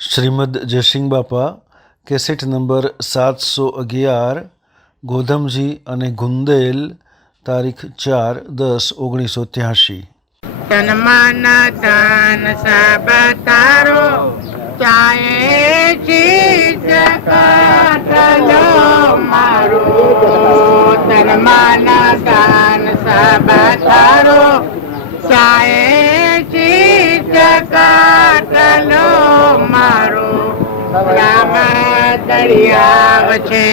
શ્રીમદ જયસિંહ બાપા cassette number 711 ગોધમજી અને ગુંદેલ તારીખ 4/10/1983। તન મન ધન સબ તારો ચાહે ચીજ કાટલો મારો તન મન ધન સબ તારો ચાહે ચીજ કાટલો મારો રામ દરિયાવ છે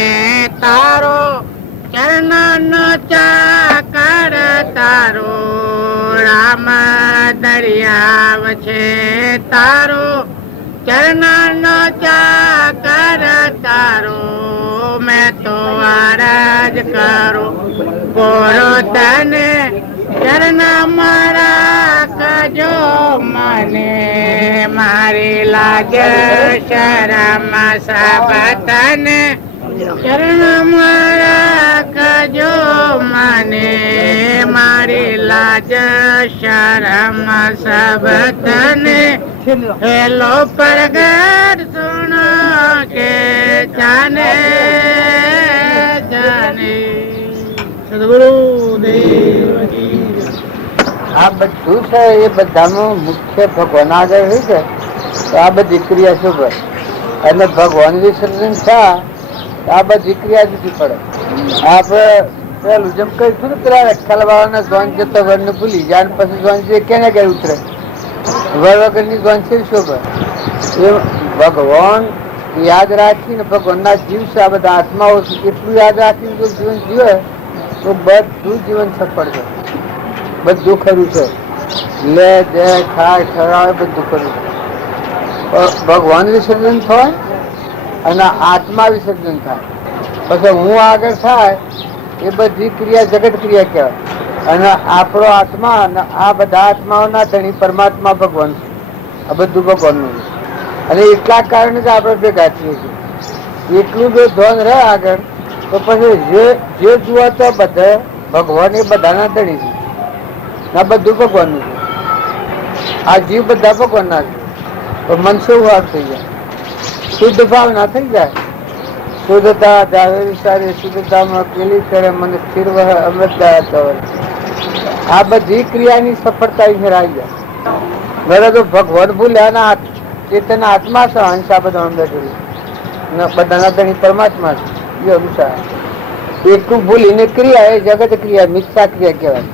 તારો ચરણનો ચાકર તારો રામ દરિયાવ છે તારો ચરણનો ચાકર તારો મેં તો અરજ કરું બોલો તને ચરણ મારા કજો મને મારી લાજ શરમ સબ તને ચરણ મારા કજો મને મારી લાજ શરમ સબ તને હેલો પ્રગટ સુનો કે જાને જાને સદગુરુદેવ। આ બધું છે એ બધાનું મુખ્ય ભગવાન આગળ હોય છે તો આ બધી ક્રિયા શુભ અને ભગવાન વિસર્જન થાય આ બધી ક્રિયા જુદી પડે। આપણે પેલું જેમ કહીશું ને પેલા રખાલવાળાને જોન જતો વરને ભૂલી જાય પછી જોન છે કેને કઈ ઉતરે વર વગરની જોન છે શુભ એ ભગવાન યાદ રાખીને ભગવાનના જીવ છે આ બધા આત્માઓ છે એટલું યાદ રાખીને જો જીવન જીવે તો બધું જીવન સફળ છે બધું ખરું છે લે દે ખાય ખરાવે બધું ખરું છે ભગવાન વિસર્જન થાય અને આત્મા વિસર્જન થાય પછી હું આગળ થાય એ બધી ક્રિયા જગત ક્રિયા કહેવાય અને આપણો આત્મા અને આ બધા આત્માઓના ધણી પરમાત્મા ભગવાન છે આ બધું ભગવાનનું છે અને એટલા કારણે જ આપણે ભેગા થઈએ છીએ એટલું જો ધ્યાન રહે આગળ તો પછી જે જુઓ તો બધે ભગવાન એ બધાના ધણી છે આ બધું ભગવાનનું છે આ જીવ બધા ભગવાનના છે તો મન શું વાર થઈ જાય શુદ્ધ ભાવના થઈ જાય શુદ્ધતા જાવે વિચારે શુદ્ધતામાં કેલી કરે મને સ્થિર વહ અમૃતદાય કવર આ બધી ક્રિયાની સફળતા આવી જાય બરાબર તો ભગવાન ભૂલ્યા ચેતન આત્મા છે હંસ આ બધા અંદર બધાના ધણી પરમાત્મા છે એ અનુસાર એટલું ભૂલીને ક્રિયા એ જગત ક્રિયા મિથ્યા ક્રિયા કહેવાય।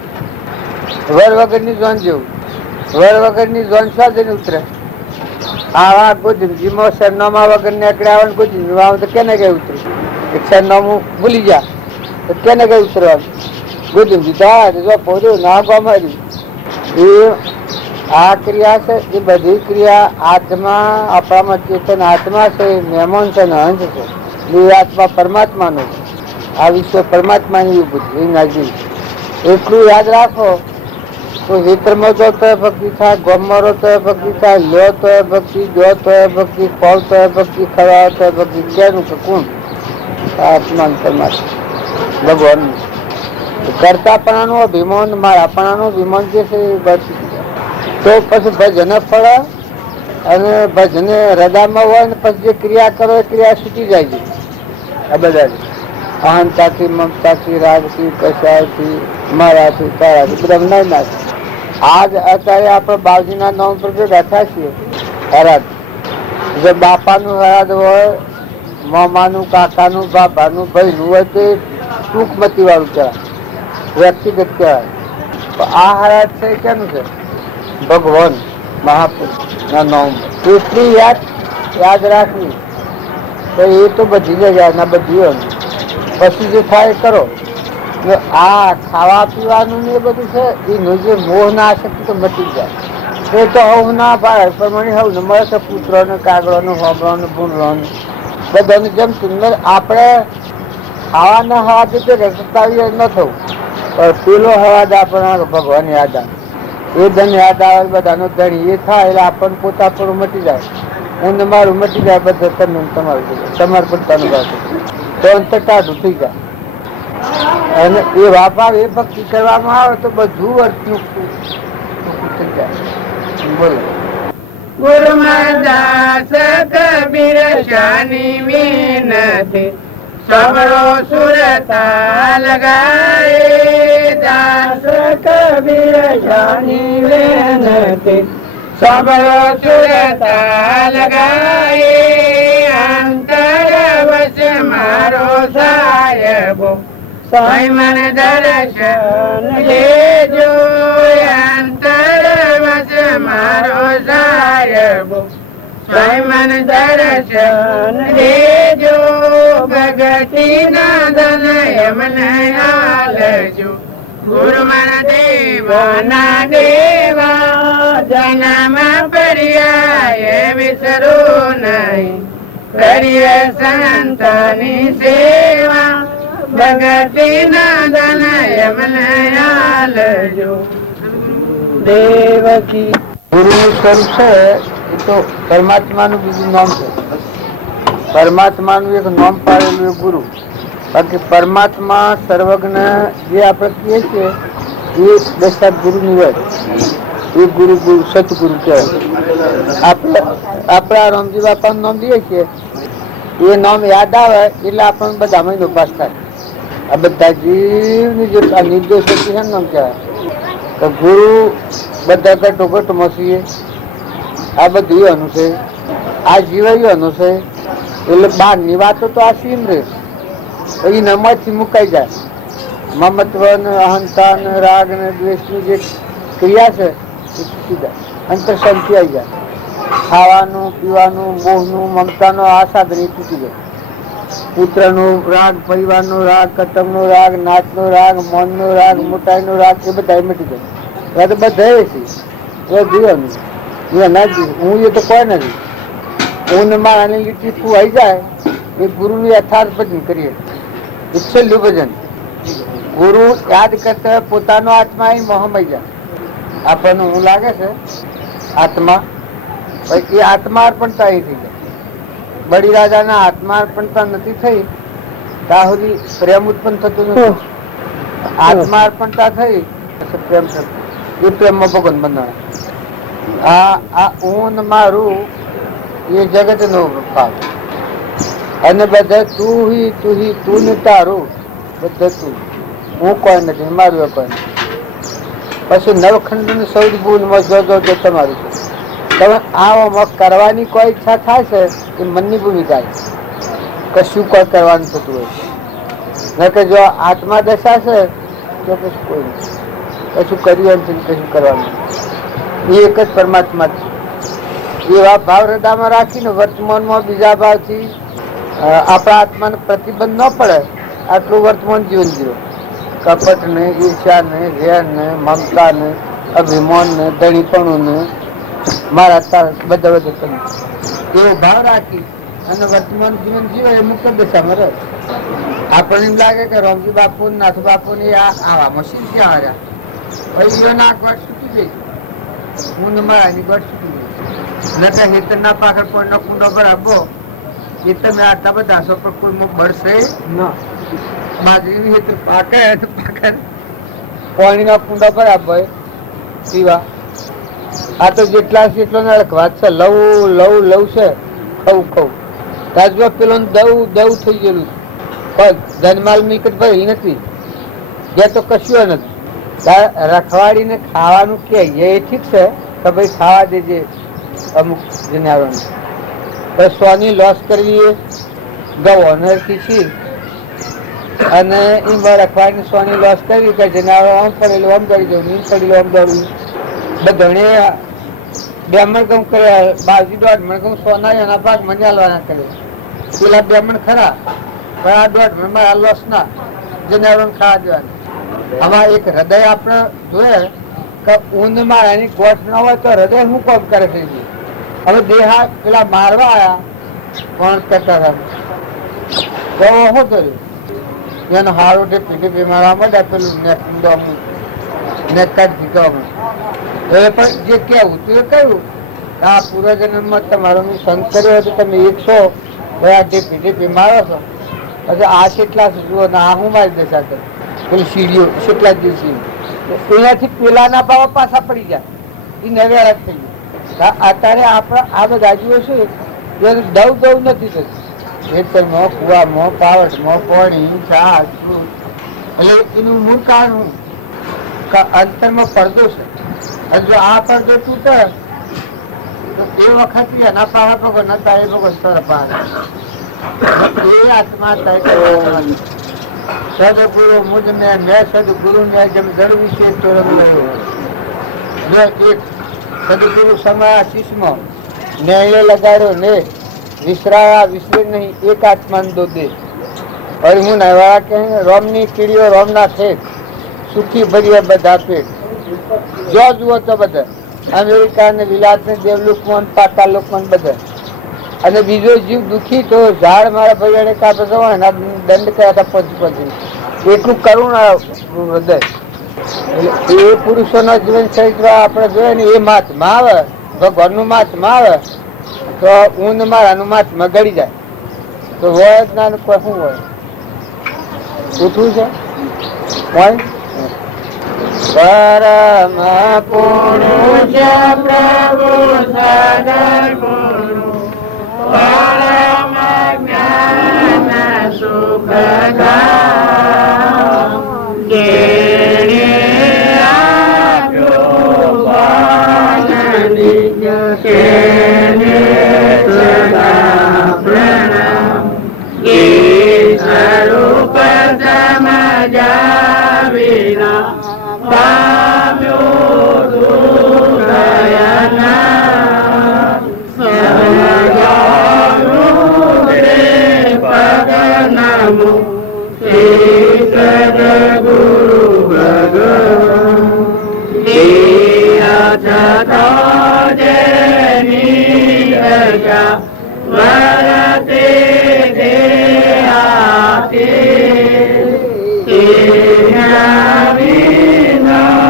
વર વગરની ઝોન જેવું વર વગરની ઝોન સાધન ઉતરે આવા ગોધમજીમાં સરનામા વગર ને એકડે આવે ગોધમજીમાં તો કેને કઈ ઉતરે એક સરનામું ભૂલી જા તો કેને કઈ ઉતરવાનું ગોધમજી તો પોતું ના ગમાર્યું એ આ ક્રિયા છે એ બધી ક્રિયા આત્મા આપણામાં ચેતન આત્મા છે મહેમાન છે ને અંશ છે એ આત્મા પરમાત્માનો છે આ વિશ્વ પરમાત્માની બુદ્ધિ નાજી એટલું યાદ રાખો તો હિત્રમાં જો તો ભક્તિ થાય ગમરો તો ભક્તિ થાય લો તો ભક્તિ જો તો ભક્તિ ફળ તો ભક્તિ ખવા તો ભક્તિ ક્યાંનું કે કોણ આત્માન પરમાત્મા ભગવાનનું કરતાપણાનું અભિમાન મારાપણાનું અભિમાન જે છે એ બસ તો પછી ભજન ફળ અને ભજને હૃદયમાં હોય ને પછી જે ક્રિયા કરો એ ક્રિયા છૂટી જાય છે આ બધા અહંતાથી મમતાથી રાગથી કશાયથી મારાથી તારાથી બધા નહીં નાખે આજ અત્યારે આપણે બાવજીના નામ પર ભેગા થયા છીએ હરાદ જો બાપાનું હરાદ હોય મામાનું કાકાનું બાપાનું ભાઈનું હોય તો ટૂંકમતી વાળું કહેવાય વ્યક્તિગત કહેવાય તો આ હરાદ છે કેનું છે ભગવાન મહાપુરુષના નામ એટલી યાદ રાખવી તો એ તો બધી જગ્યા બધી હોય પછી જે થાય કરો આ ખાવા પીવાનું ને એ બધું છે એનું જે મોહ ના આસક્તિ તો મટી જાય એ તો હવું ના પાડે પણ મને હવું ને મળે તો પુત્રોને કાગળોનું હોબળોનું ભૂંડળોનું બધાનું જમતું આપણે ખાવાના હવા જે રસતાવીએ ન થવું પણ પેલો હવાદ આપણને ભગવાન યાદ આવે એ ધન યાદ આવે બધાનો ધણી એ થાય એટલે આપણને પોતા થોડું મટી જાય એને મારું મટી જાય બધા તમે તમારું થઈ જાય તમારે પોતાનું ભાવ તો અંતર ટાઢું થઈ જાય અને એ વાપા એ ભક્તિ કરવામાં આવે તો બધું વર્તનું થઈ જાય। બોલો ગુરુમદાસ શાની વિનતી સબરો સુરતા લગાએ દાસ કબીર શાની વિનતી સબરો સુરતા લગાએ અંતર વસ મારો સાહેબો સ્વયં મને દર્શન દેજો અંતર વસ મારો સાહેબો સ્વયં મને દર્શન દેજો ભગતી ના ધન એમને આલજો ગુરુ મારા દેવાના દેવા જન્મ પર્યાય વિસરો નહીં કરીએ સંતની સેવા ભગતી ના ધન એમને આલજો દેવકી ગુરુનું સ્વરૂપ છે એ તો પરમાત્માનું બીજું નામ છે. પરમાત્માનું એક નામ પાડેલું એ ગુરુ. બાકી પરમાત્મા સર્વજ્ઞ જે આપણે કહીએ છીએ એ દશાત ગુરુની હોય એ ગુરુ સતગુરુ કહેવાય. આપણા રામજી બાપાનું નામ દઈએ છીએ એ નામ યાદ આવે એટલે આપણને બધામાં ઉપાસ થાય. આ બધા જીવની જે નિર્દોષ હતી છે નામ કહેવાય. તો ગુરુ બધા ઘટોઘટમાં છીએ. આ બધું એનું છે, આ જીવાયું એનું છે. એટલે બહારની વાતો તો આ સીન રહે એ નમતથી મુકાઈ જાય. મમત્વ ને અહંતા ને રાગ ને દ્વેષની જે ક્રિયા છે એ ચૂકી જાય, અંતર શાંતિ આવી જાય. ખાવાનું પીવાનું મોહનું મમતાનો આ સાધન એ ચૂકી જાય. પુત્રનો રાગ, પરિવારનો રાગ, કટમનો રાગ, નાચનો રાગ, મનનો રાગ, મોટાઈનો રાગ એ બધા મટી જાય. તો બધા છે જીવન એના જ હું એ તો કોઈ નથી. હું ને મારાની લીટી તું આવી જાય એ ગુરુનું યથાર્થ ભજન કરીએ. છેલ્લું ભજન ગુરુ યાદ કરતા પોતાનો આત્મા એ મોહમય જાય. આપણને હું લાગે છે આત્મા, એ આત્મા અર્પણતા એ થઈ જાય. બળી રાજાના આત્મા અર્પણતા નથી થઈ ત્યાં સુધી પ્રેમ ઉત્પન્ન થતું નથી. આત્મા અર્પણતા થઈ પ્રેમ થતું, એ પ્રેમમાં ભગવાન બંધાય. આ હું ને મારું એ જગત નો ભાગ અને બધા તું ને તારું બધા તું. હું કોઈ નથી, મારું કોઈ નથી. પછી નવખંડ ની સૌથી ભૂલમાં જો તમારું છે. તમે આવામાં કરવાની કોઈ ઈચ્છા થાય છે એ મનની ભૂમિકા છે. કશું કોઈ કરવાનું થતું હોય છે કે જો આત્મા દશા છે તો પછી કોઈ નથી. કશું કર્યું નથી, કશું કરવાનું એ એક જ પરમાત્મા છે. એવા ભાવ હૃદયમાં રાખીને વર્તમાનમાં બીજા ભાવથી આપણા આત્માને પ્રતિબંધ ન પડે આટલું વર્તમાન જીવન જીવો. કપટ ને, ઈર્ષા ને, ઝેર ને, મમતા ને, અભિમાન ને, ધણીપણું ને, મારા તારા બધા કરી એવો ભાવ રાખી અને વર્તમાન જીવન જીવે એ મુક્ત દશામાં રહે. આપણને એમ લાગે કે રામજી બાપુ નાથ બાપુ ની આવા મશીન ક્યાં આવ્યા ના ગોઠ છૂટી ગઈ. હું ને મારાની ગોઠ છૂટી ગઈ. નકા હેતર ના પાકડ કોઈ નો કુંડો બરાબો એ તમે આટલા બધા છો પણ કોઈ બળશે ના. બાજરીની હેતર પાકે પાણીના કુંડા બરાબર પીવા. આ તો જેટલા છે એટલો વાત છે. લવ છે, ખવું તાજવા પેલો દવ થઈ ગયેલું પણ ધનમાલ મિલકત ભરી નથી જ્યાં તો કશું નથી. રખવાડીને ખાવાનું કે એ ઠીક છે કે ભાઈ ખાવા દેજે અમુક જનાવરોને. પછી સોની લોસ કરવી એ ગવર્નર ખીચી અને એમાં રખવાડીને સોની લોસ કરવી કે જનાવરો આમ પડેલું આમ કરી દઉં, નીમ પડેલું આમ દોડવું. ઘણે 2 મણ કર્યા, બાજુ 1.5 મણ સોના એના ભાગ મને હાલવાના કરે. પેલા 2 મણ ખરા પણ આ 1.5 મણ આ લોસ ના જનાવરોને ખાવા દેવાના. આમાં એક હૃદય આપણે જોઈએ કે ઊંધ મારાની ગોઠ ન હોય તો હૃદય શું કામ કરે છે. હવે દેહા પેલા મારવા આવ્યા પણ કરતા તો શું કર્યું એનો હારો ટીપી મારવા માંડ્યા પેલું નેક કાઢી દીધો. એ પણ જે કેવું તું એ કહ્યું આ પૂર્વજન્મમાં તમારો સંગ કર્યો હોય તો તમે 100 ટીપી મારો છો. પછી આ કેટલા જુઓ ને આ હું મારી દશા કરું પેલી સીડીઓ કેટલા દિવસી એનાથી પેલાના ભાવ પાછા પડી જાય એ નવે અલગ થઈ ગયા. અત્યારે આપણા આ બધા જીવો છે દવ દવ નથી થતી. ખેતરમાં, કુવામાં, પાવડમાં, પાણી, ચા, દૂધ, એટલે એનું મૂળ કારણ અંતરમાં પડદો છે. અને જો આ પડદો તૂટે તો એ વખત એના પાવા ભગવાન નતા, એ ભગવાન સર પાવા એ આત્મા થાય. સદગુરુ મુજ મેં સદગુરુ ને જેમ જળવી છે તો એક સદગુરુ સમાશીષમાં ન્યાય લગાડ્યો ને વિસરાયા વિસરે નહીં, એક આત્મા દો દે. હવે હું નવા કે રોમની કીડીઓ રોમના ખેત સુખી ભરીએ બધા પેટ. જો જુઓ તો બધા અમેરિકા ને વિલાસ ને દેવલોકમાં પાકા લોકમાં બધા. અને બીજો જીવ દુખી તો ઝાડ મારા ભાઈ કાપે તો એના દંડ કર્યા હતા પછી એટલું કરુણ હૃદય. એ પુરુષોના જીવન ચરિત્ર આપણે જોઈએ ને એ મહાત્મા આવે, ભગવાનનું મહાત્મા આવે તો ઊંઘ મારાનું મહાત્મા ગળી જાય. તો હોય જ ના કોઈ શું હોય ઉઠવું છે હોય. પરમ પુરુષ પ્રભુ સદગુરુ પરમ જ્ઞાન સુખધામ કેણે આપ્યું કેણે સદા પ્રણામ કે સ્વરૂપ સમજાવીના પામ્યો દુઃખયના પગનમો સદગુરુ ભગવાન જેની રજા વરતે દેહાતે તેના વિના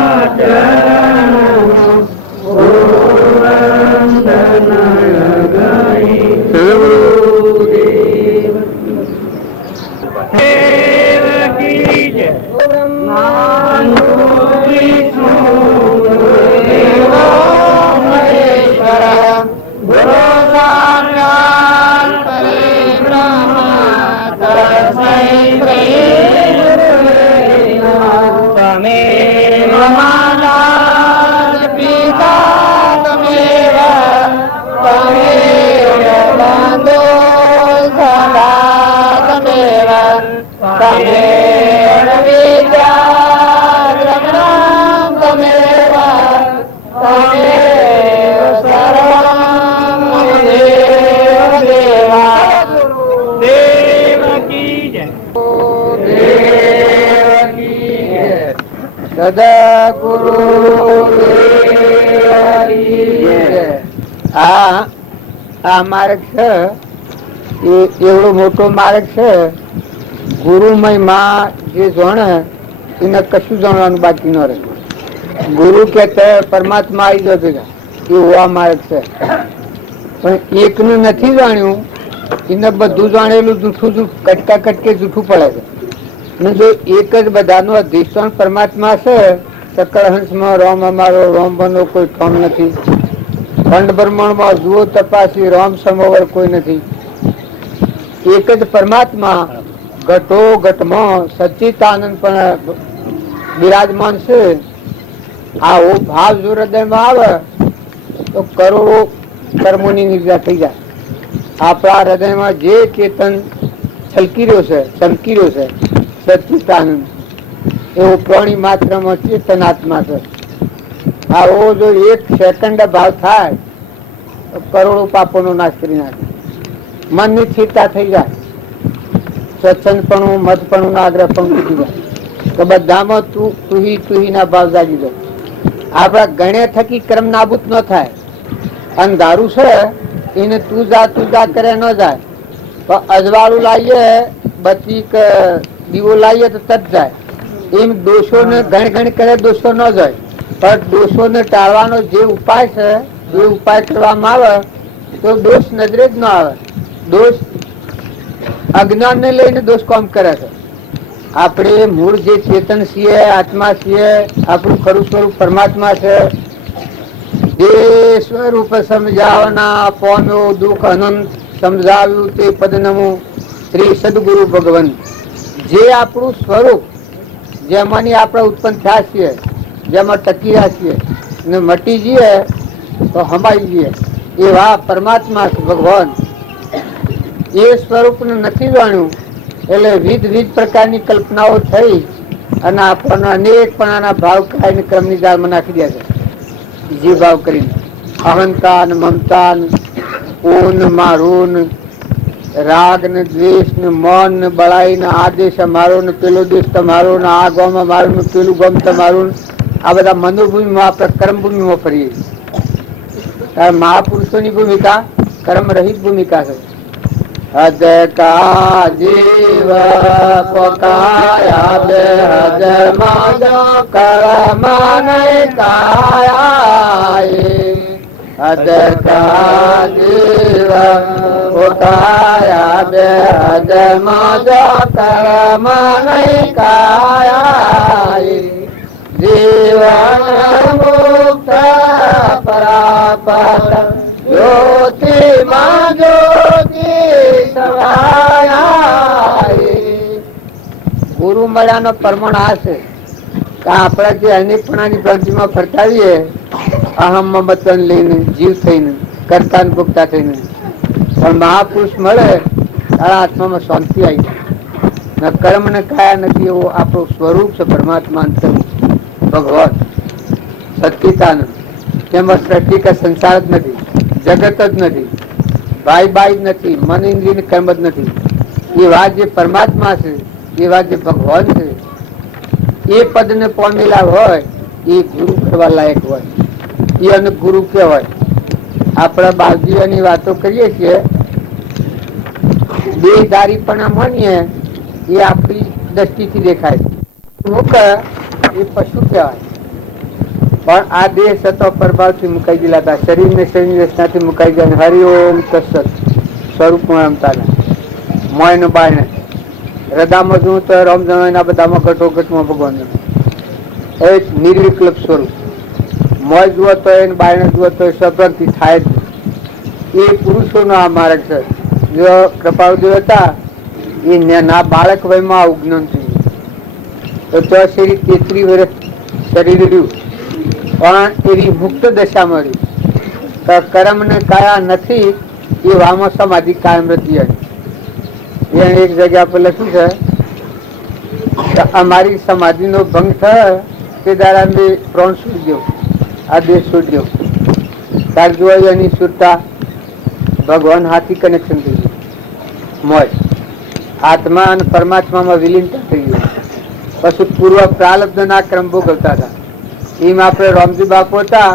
સદગુરુ. આ માર્ગ છે એ એવડો મોટો માર્ગ છે. ગુરુમય માં જે જાણે એને કશું જાણવાનું બાકી ન રહે. ગુરુ કે પરમાત્મા આવી જાય ભેગા એવો આ માર્ગ છે. પણ એકનું નથી જાણ્યું એને બધું જાણેલું જૂઠું કટકા કટકે જૂઠું પડે છે. અને જો એક જ બધાનો અધિષ્ઠાન પરમાત્મા છે સકળહંસમાં રોમ અમારો રોમ બનો કોઈ ઠોમ નથી. ખંડ બ્રહ્માંડમાં જુઓ તપાસી રોમ સમોવર કોઈ નથી. એક જ પરમાત્મા ઘટો ઘટમાં સચ્ચિદાનંદ પણ બિરાજમાન છે. આવો ભાવ જો હૃદયમાં આવે તો કરોડો કર્મોની નિર્જા થઈ જાય. આપણા હૃદયમાં જે ચેતન છલકી રહ્યો છે ચમકી રહ્યો છે સચ્ચિદાનંદ એવો પ્રાણી માત્રમાં ચેતનાત્મા છે. આવો જો એક સેકન્ડ ભાવ થાય તો કરોડો પાપોનો નાશ કરી નાખે. મનની સ્થિરતા થઈ જાય. સ્વચ્છંદપણું મતપણું ના આગ્રહ પણ તૂટી જાય. તો બધામાં તુહી ના ભાવ જાગી જાય. આપણા ગણે થકી ક્રમ નાબૂદ ન થાય. અંધારું છે એને તું જા કરે ન જાય. તો અજવાળું લાવીએ બત્તી દીવો લાવીએ તો તત જાય. એમ દોષો ને ગણ કરે દોષો ન જાય. પણ દોષો ને ટાળવાનો જે ઉપાય છે એ ઉપાય કરવામાં આવે તો દોષ નજરે જ ન આવે. દોષ અજ્ઞાન ને લઈને દોષ કામ કરે છે. આપણે મૂળ જે ચેતન છીએ આત્મા છીએ આપણું ખરું સ્વરૂપ પરમાત્મા છે જે સ્વરૂપ સમજાવના પોનો દુઃખ અનંત સમજાવ્યું તે પદ નમું શ્રી સદગુરુ ભગવન. જે આપણું સ્વરૂપ જેમાંની આપણે ઉત્પન્ન થયા છીએ, જેમાં ટકી રહ્યા છીએ ને મટી જઈએ તો હમાઈ જઈએ એવા પરમાત્મા ભગવાન. એ સ્વરૂપને નથી જાણ્યું એટલે વિવિધ પ્રકારની કલ્પનાઓ થઈ અને આપણને અનેક પણ આના ભાવ કાયને ક્રમની જાળમાં નાખી દે છે. જે ભાવ કરીને અહંતા ને મમતા ને ઊન મારું ને રાગ ને દ્વેષ ને મન ને બળાઈ ને આ દેશ અમારો ને પેલો દેશ તમારો ને આ ગામ અમારું ને પેલું ગામ તમારું, આ બધા મનોભૂમિમાં આપણે કર્મભૂમિમાં ફરીએ. કારણ મહાપુરુષોની ભૂમિકા કર્મ રહિત ભૂમિકા છે. હદ કા જીવ પકાયા બે હદ માં કર્મ નહીં કાયા. હદ કા જીવ પકાયા બે હદ માં કર્મ નહીં કાયા. જીવન મુક્ત પરાપત જ્યોતિ માં જ્યોતિ સવાયા. ગુરુ મળ્યાનો પરમાણ આ છે કે આપણે જે અનેકપણાની ભ્રાંતિમાં ફરતાવીએ અહમ મમત્વન લઈને જીવ થઈને કરતા ને ભોગતા થઈને, પણ મહાપુરુષ મળે તારા આત્મામાં શાંતિ આવી જાય. કર્મ ને કાયા નથી એવું આપણું સ્વરૂપ છે પરમાત્મા અંતર ભગવાન સત્યતાનું. તેમાં સૃષ્ટિ કે સંસાર જ નથી, જગત જ નથી, ભાઈ બાઈ જ નથી, મન ઇન્દ્રિય કર્મ જ નથી. એ વાત જે પરમાત્મા છે, એ વાત જે ભગવાન છે, એ પદ ને પામેલા હોય એ ગુરુ કરવા લાયક હોય. એ અને ગુરુ કહેવાય. આપણા બાલજીઓની વાતો કરીએ છીએ, દેહધારીપણા માનીએ એ આપણી દ્રષ્ટિથી દેખાય. મુખ એ પશુ કહેવાય, પણ આ દેહ સતો પ્રભાવથી મુકાઈ ગયેલા હતા. શરીરને શરીર રચનાથી મુકાઈ ગયા. હરિઓમ તત્સત સ્વરૂપમાં રમતા મોય બાયને હૃદયમાં જોઉં તો રમઝાના બધામાં ઘટોઘટમાં ભગવાન એ નિર્વિકલ્પ સ્વરૂપ. મોય જુઓ તો એને બાયને જુઓ તો સ્વપ્રતિ થાય જ. એ પુરુષોનો આ માર્ગ છે. જો કૃપાળુદેવ હતા એ ના બાળક વયમાં ઉજ્ઞાન થયું તો શરીર 33 વર્ષ શરીર રહ્યું, પણ એવી મુક્ત દશામાં રહ્યું. કર્મ ને કાયા નથી એ વામાં સમાધિ કાયમ રહી. એને એક જગ્યા પર લખ્યું છે અમારી સમાધિ નો ભંગ થયો તે દાડા મેં પ્રાણ છોડી દો, આ દેશ છોડી દો. તાર જોવાય એની સુરતા ભગવાન હાથી કનેક્શન થઈ ગયું. મોજ આત્મા અને પરમાત્મામાં વિલીનતા થઈ ગયું. પછી પૂર્વ પ્રારબ્ધ ના ક્રમ ભોગવતા હતા. એમ આપણે રામજી બાપુ હતા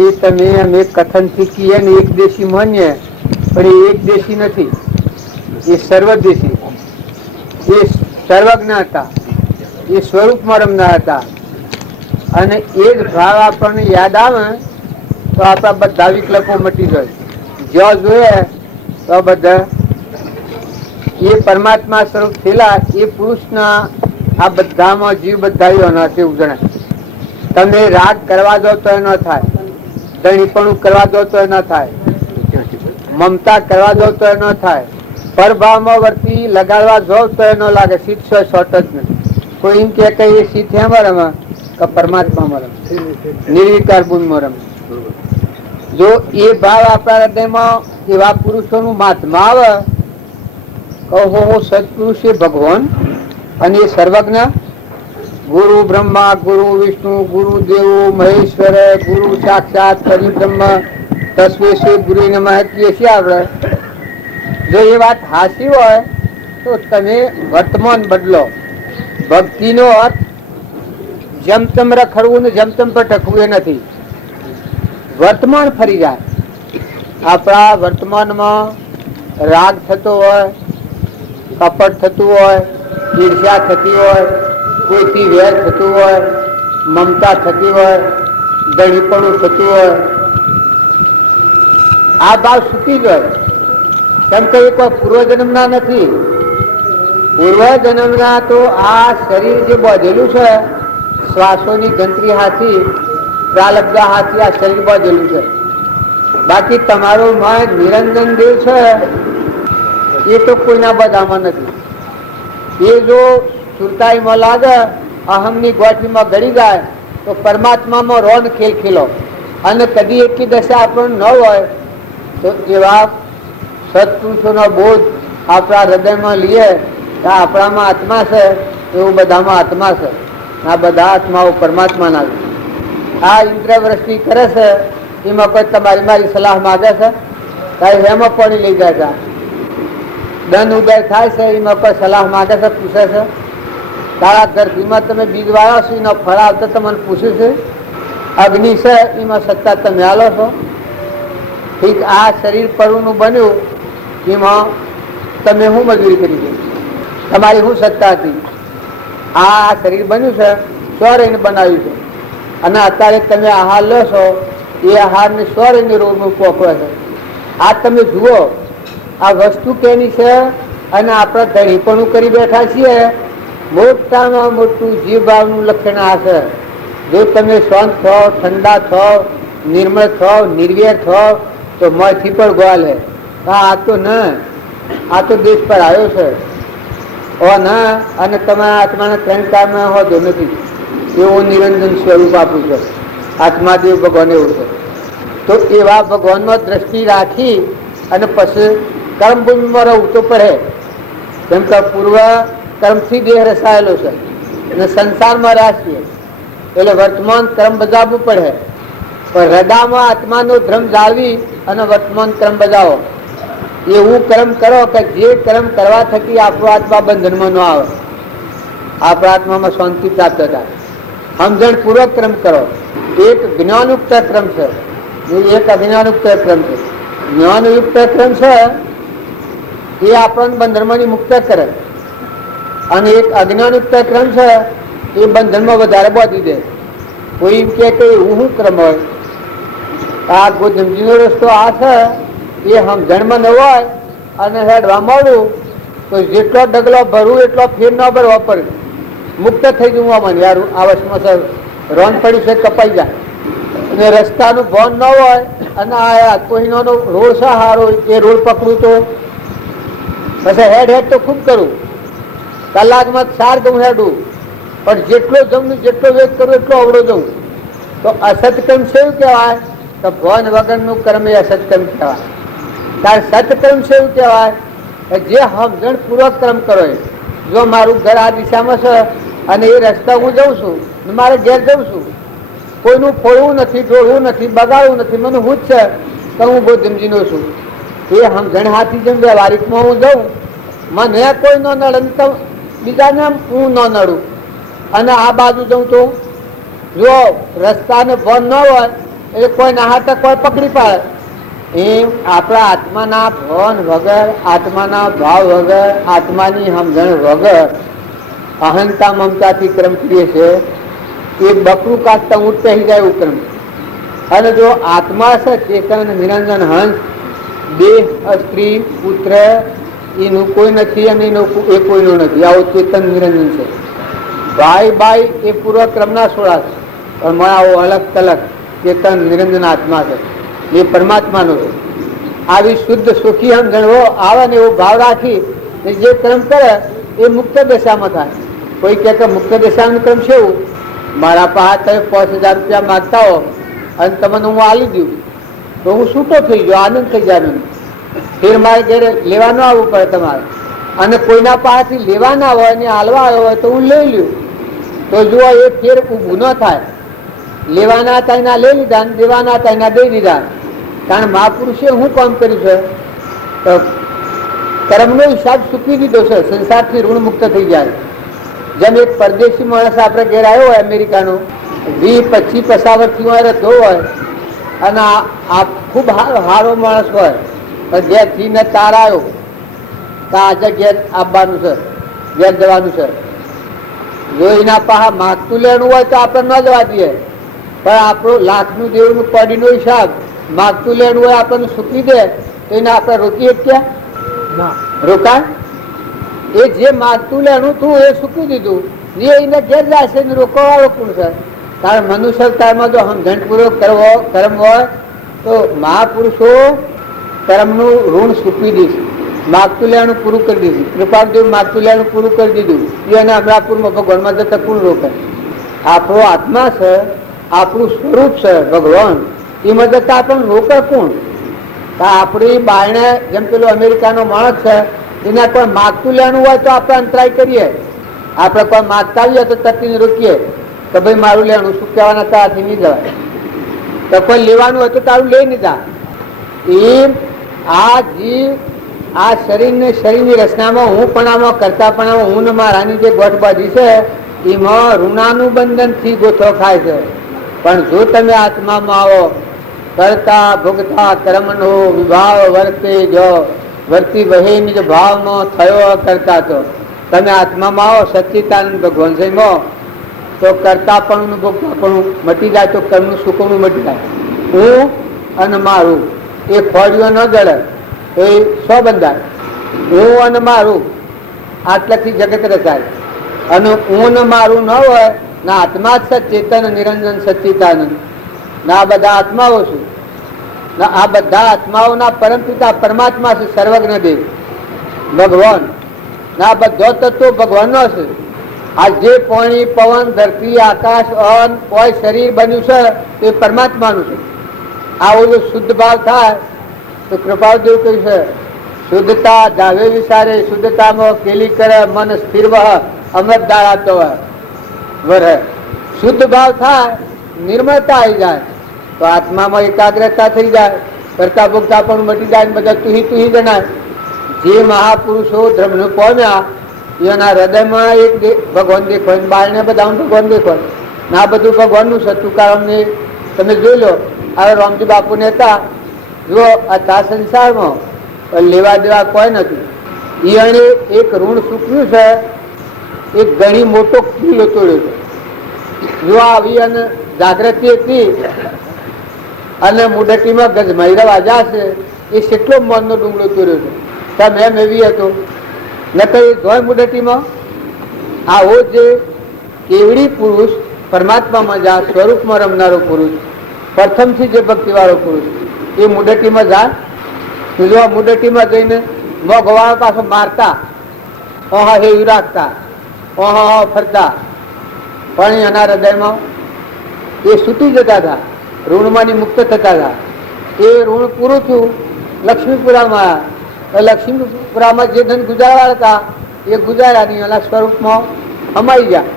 એ તમે અમે કથન શીખીએ ને એક દેશી માનીએ, પણ એ એક દેશી નથી, એ સર્વદેશી. એ સર્વજ્ઞ હતા, એ સ્વરૂપમાં રમનાર હતા. અને એ જ ભાવ આપણને યાદ આવે તો આપણા બધા વિકલ્પો મટી જાય. જ્યાં જોઈએ તો બધા એ પરમાત્મા સ્વરૂપ થયેલા એ પુરુષના આ બધામાં જીવ બધા તેવું જણાય. તમે રાગ કરવા દો તો એ ન થાય, દણીપણું કરવા દો તો એ ન થાય, મમતા કરવા દો તો એ ન થાય, પરભાવમાં વર્તી લગાડવા જાવ તો એ ન લાગે. સીટ શોર્ટ જ નહીં. કોઈ એમ કે એ સીટ એમાં રમે કે પરમાત્મામાં રમે, નિર્વિકાર ગુણમાં રમે. જો એ ભાવ આપણા હૃદયમાં એવા પુરુષોનું મહાત્મા આવે કહો સત્પુરુષ એ ભગવાન અને એ સર્વજ્ઞ ગુરુ બ્રહ્મા ગુરુ વિષ્ણુ ગુરુ દેવ મહેશ્વર ગુરુ સાક્ષાત પરિબ્રહ્મ તસ્મે શ્રી ગુરુ નમઃ કહીએ છીએ આપણે. જો એ વાત હાચી હોય તો તમે વર્તમાન બદલો. ભક્તિનો અર્થ જમતમ રખડવું ને જમતમ પર ટકવું એ નથી. વર્તમાન ફરી જાય. આપણા વર્તમાનમાં રાગ થતો હોય, કપટ થતું હોય, ઈર્ષ્યા થતી હોય, કોઈથી વેર થતું હોય, મમતા થતી હોય, દળીપણું થતું હોય, આ ભાવ છૂટી જાય. કેમ કે એ કોઈ પૂર્વજન્મના નથી. પૂર્વજન્મના તો આ શરીર જે બાંધેલું છે શ્વાસોની ગંત્રી હાથી પ્રાલબ્ધ હાથી આ શરીર બાંધેલું છે. બાકી તમારો મન નિરંજન દેવ છે એ તો કોઈના બધામાં નથી. એ જો સુરતાઈમાં લાગે, અહમની ગોઠવીમાં ગળી જાય તો પરમાત્મામાં રોન ખેલખેલો. અને કદી એટલી દશા આપણને ન હોય તો એવા સત્પુરુષોનો બોધ આપણા હૃદયમાં લઈએ તો આપણામાં આત્મા છે એવું બધામાં આત્મા છે. આ બધા આત્માઓ પરમાત્માના છે. આ ઇન્દ્રવૃષ્ટિ કરે છે એમાં કોઈ તમારી મારી સલાહ માગે છે? કાંઈ હેમાં પાણી લઈ જાય છે. ધન ઉદય થાય છે એમાં કોઈ સલાહ માગે છે, પૂછે છે? તારા ધરતીમાં તમે બીજ વાળો છો એનો ફળ આવતા તમને પૂછ્યું છે? અગ્નિ છે એમાં સત્તા તમે હાલો છો? ઠીક, આ શરીર પરનું બન્યું એમાં તમે શું મજૂરી કરી છે? તમારી શું સત્તા હતી? આ શરીર બન્યું છે સ્વરહીને બનાવ્યું છે, અને અત્યારે તમે આહાર લો છો એ આહારને સ્વરહીને રોગનું પોકવે છે. આ તમે જુઓ, આ વસ્તુ કેની છે અને આપણે ધણીપણું કરી બેઠા છીએ. મોટામાં મોટું જીવભાવનું લક્ષણ આ છે. જો તમે શાંત થો, ઠંડા થો, નિર્મળ થો, નિર્વેર થો તો મથી પણ ગોલ હે. આ તો ન, આ તો દેશ પર આવ્યો છે ઓ ના. અને તમારા આત્માના ત્રણ કામમાં હોતો નથી એવું નિરંજન સ્વરૂપ આપ્યું છે આત્માદેવ ભગવાન. એવું છે તો એવા ભગવાનમાં દ્રષ્ટિ રાખી અને પછી કર્મભૂમિમાં રહેવું તો પડે. કેમ કે પૂર્વ કર્મથી દેહ રસાયેલો છે અને સંસારમાં રહ્યા છીએ એટલે વર્તમાન કર્મ બજાવવું પડે. પણ હૃદયમાં આત્માનો ધર્મ જાળવી અને વર્તમાન કર્મ બજાવો. એવું કર્મ કરો કે જે કર્મ કરવા થકી આપણો આત્મા બંધનમાં ન આવે, આપણા આત્મામાં શાંતિ પ્રાપ્ત થાય. સમજણ પૂર્વક કર્મ કરો. એક જ્ઞાનયુક્ત ક્રમ છે, એક અજ્ઞાનયુક્ત ક્રમ છે. જ્ઞાનયુક્ત ક્રમ છે એ આપણને બંધનમાંથી મુક્ત કરે, અને એક અજ્ઞાનયુક્ત ક્રમ છે એ બંધનમાં વધારે બાંધી દે. કોઈ એમ કે એવું શું ક્રમ હોય? આ ગોધમજીનો રસ્તો આ છે એ સમજણમાં ન હોય અને હેડવા મળું તો જેટલો ડગલો ભરવું એટલો ફેર ન ભરવા પડે. મુક્ત થઈ જવું મને યાર આ વર્ષમાં સર રોન પડ્યું છે કપાઈ જાય. અને રસ્તાનું ભાન ન હોય અને આ કોઈનો રોડ છે સારો એ રોડ પકડું તો પછી હેડ હેડ તો ખૂબ કરું, કલાકમાં 4 ગઉં હેડું, પણ જેટલો જઉં ને જેટલો વેગ કરું એટલો અવડો જઉં. તો અસત્કર્મ છે એવું કહેવાય તો ભાન વગરનું કર્મ એ અસત્કર્મ કહેવાય. ત્યારે સત્કર્મ છે એવું કહેવાય જે સમજણ પૂર્વક કર્મ કરો. જો મારું ઘર આ દિશામાં છે અને એ રસ્તા હું જઉં છું, મારે ઘેર જઉં છું, કોઈનું ફોડવું નથી, ઢોળવું નથી, બગાડવું નથી, મને હું જ છે તો હું ગોધમજીનો છું. એ સમજણ હાથી જેમ વ્યવહારિકમાં હું જઉં, મને કોઈ ન નડે તો બીજાને હું ન નડું. અને આ બાજુ જઉં તો જો રસ્તાને ભાન ન હોય એટલે કોઈ ના હાથે કોઈ પકડી પાડે. એમ આપણા આત્માના ભાન વગર, આત્માના ભાવ વગર, આત્માની સમજણ વગર અહંતા મમતાથી કર્મ કરીએ છે એ બકરું કાઢતા ઊંટ પહેરી જાય એવું કર્મ. અને જો આત્મા છે ચેતન નિરંજન હંસ, દેહ સ્ત્રી પુત્ર એનું કોઈ નથી અને એ કોઈનું નથી. આવું ચેતન નિરંજન છે. ભાઈ ભાઈ એ પૂર્વ ક્રમના સોળા છે, પણ મને આવો અલગ તલગ ચેતન નિરંજન આત્મા છે, એ પરમાત્માનો છે. આવી શુદ્ધ સુખી સમજણો આવે ને એવો ભાવ રાખી જે કર્મ કરે એ મુક્ત દશામાં થાય. કોઈ કે મુક્ત દશાનું કર્મ છે એવું, મારા પાસે તમે 5000 રૂપિયા માગતા હો અને તમને હું આલી દઉં તો હું છૂટો થઈ ગયો, આનંદ થઈ જાય. ફેર મારે ઘરે લેવા ન આવવું પડે તમારે. અને કોઈના પાસેથી લેવા ના હોય ને હાલવા આવ્યો હોય તો હું લઈ લઉં તો જુઓ એ ફેર ઊભું ન થાય. લેવાના હતા એના લઈ લીધા, દેવાના હતા એના દઈ દીધા. કારણ મહાપુરુષે શું કામ કર્યું છે તો કર્મનો હિસાબ ચૂકવી દીધો છે, સંસારથી ઋણ મુક્ત થઈ જાય. જેમ એક પરદેશી માણસ આપણે ઘેર આવ્યો હોય અમેરિકાનો, 20-25 વર્ષથી હોય રહેતો હોય અને આ ખૂબ સારો માણસ હોય, ઘેરથી ને તાર આવ્યો તો આજે ઘેર આવવાનું છે, ઘેર જવાનું છે. જો એના પાસે માગતું લેવાનું હોય તો આપણે ન જવા દઈએ, પણ આપણું લાખનું દેવનું કોડીનો હિસાબ માગતું લેવાનું હોય આપણને ચૂકવી દે તો એને આપણે રોકીએ ક્યાં? રોકાણ. એ જે માગતું લેવાનું હતું એ ચૂકવી દીધું, જે એને ઘેર જાય છે એને રોકવાવાળો કોણ છે? કારણ મનુષ્ય અવતારમાં જો સમજણપૂર્વક કર્મ હોય તો મહાપુરુષો કર્મનું ઋણ સૂકવી દઈશ, માગતું લેવાનું પૂરું કરી દીધું. કૃપાદેવ માગતું લેવાનું પૂરું કરી દીધું. એને અમરાપુરમાં ભગવાનમાં જતા કોણ રોકે? આપણો આત્મા છે, આપણું સ્વરૂપ છે ભગવાન, એમાં જતા આપણને રોકે કોણ? આપણી બાયણે જેમ પેલો અમેરિકાનો માણસ છે, એના કોઈ માગતું લેવાનું હોય તો આપણે અંતરાય કરીએ. આપણે કોઈ માગતા આવીએ તો તકીને રોકીએ કે ભાઈ મારું લેવાનું શું કહેવાના તારાથી નહીં જવાય. તો કોઈ લેવાનું હોય તો તારું લઈ નહીં જા. એમ આ જીવ આ શરીરની રચનામાં હું પણામાં કરતા પણામાં હું ને મારાની જે ગોઠબાજી છે એમાં ઋણાનું બંધનથી ગોથો ખાય છે. પણ જો તમે આત્મામાં આવો, કરતા ભોગતા કર્મનો વિભાવ વર્તે જો વર્તી વહે નિજ ભાવમાં થયો કરતા, તો તમે આત્મામાં આવો સચ્ચિદાનંદ ભગવાન સાહેબમાં, તો કરતાપણું ભોગતાપણું મટી જાય, તો કર્મનું સુકવણું મટી જાય. હું અને મારું એ ખોડીઓ ન જડે એ સો બંધાય. હું અને મારું આટલાથી જગત રચાય. અને હું ને મારું ન હોય ના આત્મા જ સચેતન નિરંજન સચ્ચિદાનંદ ના આ બધા આત્માઓ છે. ના આ બધા આત્માઓના પરમપિતા પરમાત્મા છે, સર્વજ્ઞ દેવ ભગવાન. ના બધો તત્વો ભગવાનનો છે. આ જે પાણી પવન ધરતી આકાશ અન્ન કોઈ શરીર બન્યું છે તે પરમાત્માનું છે. આવો જો શુદ્ધ ભાવ થાય તો કૃપાદેવ કહ્યું છે શુદ્ધતા જાવે વિચારે શુદ્ધતામાં કેલી કરે મન સ્થિર વહ અમૃત દાળાતો વરે. શુદ્ધ ભાવ થાય, નિર્મળતા આવી જાય તો આત્મામાં એકાગ્રતા થઈ જાય, કરતા ભોગતા પણ મટી જાય, બધા તુહી જણાય. જે મહાપુરુષો ધર્મને પામ્યા એના હૃદયમાં એક ભગવાન દેખાય, બાળને બધા ભગવાન દેખાય. ના બધું ભગવાનનું છે. તુકારામને તમે જોઈ લો, હવે રામજી બાપુને હતા જો આ સંસારમાં લેવા દેવા કોઈ નથી. એને એક ઋણ સૂકવ્યું છે, એક ઘણી મોટો કિલ્લો તોડ્યો છે. જો આવી અને જાગૃતિ હતી અને મુડટીમાં ગજમાઈરા વાજા છે, એ કેટલો મનનો ડુંગળો તોડ્યો છે. તમે એમ એવી હતો ન કઈ જોય મુડટીમાં. આવો જે કેવડી પુરુષ પરમાત્મામાં જા સ્વરૂપમાં રમનારો પુરુષ, પ્રથમથી જે ભક્તિવાળો પુરુષ એ મુડટીમાં જા. જો મુડટીમાં જઈને ભગવાન પાછો મારતા, ઓહા હેવી રાખતા, ઓહા ફરતા, પણ એના હૃદયમાં એ છૂટી જતા હતા, ઋણમાંથી મુક્ત થતા હતા. એ ઋણ પૂરું થયું, લક્ષ્મીપુરામાં લક્ષ્મીપુરામાં જે ધન ગુજારવા હતા એ ગુજાર્યા નહીં, એના સ્વરૂપમાં અમાઈ ગયા.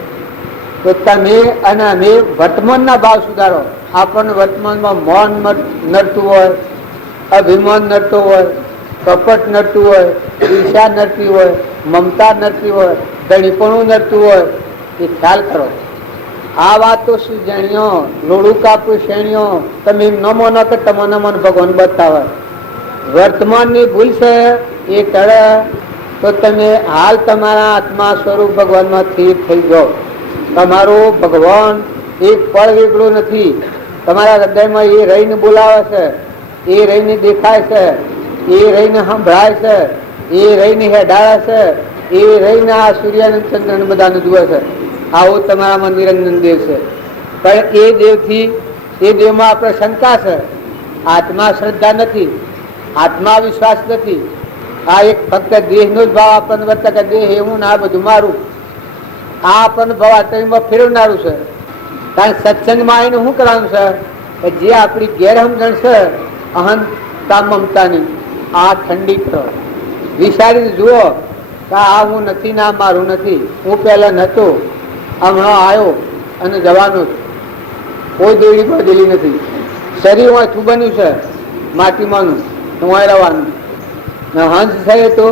તો તમે અને અમે વર્તમાનના ભાવ સુધારો. આપણને વર્તમાનમાં મૌન નડતું હોય, અભિમાન નડતો હોય, કપટ નડતું હોય, ઈર્ષા નડતી હોય, મમતા નડતી હોય, ધણીપણું નડતું હોય, એ ખ્યાલ કરો. આ વાત તો શું જાણ્યો, લોડું કાપું શેણ્યો, તમે એમ ન માનો કે તમારા મન ભગવાન બતાવે. વર્તમાનની ભૂલ છે એ ટળે તો તમે હાલ તમારા આત્મા સ્વરૂપ ભગવાનમાં સ્થિર થઈ જાઓ. તમારો ભગવાન એક પળ વેગળો નથી. તમારા હૃદયમાં એ રહીને બોલાવે છે, એ રહીને દેખાય છે, એ રહીને સંભળાય છે, એ રહીને હેડાળે છે, એ રહીને આ સૂર્યનંદ ચંદ્રને બધાને જુએ છે. આવો તમારામાં નિરંજન દેવ છે. પણ એ દેવથી એ દેવમાં આપણે શંકા છે. આત્મા શ્રદ્ધા નથી, આત્મા વિશ્વાસ નથી. આ એક ફક્ત દેહનો જ ભાવ આપણને વર્તા કે દેહ એવું ને આ બધું મારું. આ આપણને ભાવ આત્મામાં ફેરવનારું છે. કારણ સત્સંગમાં આવીને શું કરવાનું છે કે જે આપણી ગેરસમજણ છે અહંતા મમતાની, આ ઠંડી કરો. વિચારીને જુઓ કે આ હું નથી ને આ મારું નથી. હું પહેલા નહોતો, હમણાં આવ્યો અને જવાનો છું. કોઈ દેવી બદલી નથી. શરીર વાંચું બન્યું છે માટીમાંનું, હું રહેવાનું. હંસ છે તો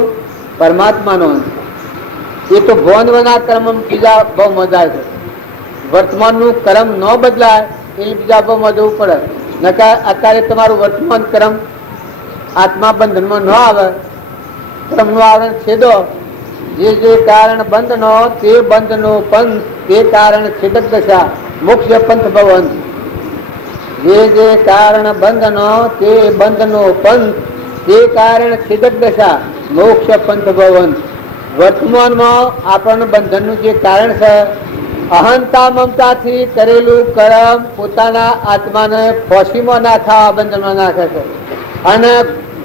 પરમાત્માનો હંસ. એ તો ભવનવના કર્મ બીજા બહુ મજા છે. વર્તમાનનું કર્મ ન બદલાય એટલે બીજા બહુ મજવું પડે. નકા અત્યારે તમારું વર્તમાન કર્મ આત્મા બંધનમાં ન આવે, કર્મનું આવરણ છેદો. જે કારણ બંધનો તે બંધનો પંથ, તે કારણ છેદક દશા મોક્ષ પંથ ભવન. જે કારણ બંધનો તે બંધનો પંથ, તે કારણ છેદક દશા મોક્ષ પંથ ભવન. વર્તમાનમાં આપણને બંધનનું જે કારણ છે અહંતા મમતાથી કરેલું કર્મ પોતાના આત્માને ફોસીમાં ના થવા બંધનમાં નાખે છે. અને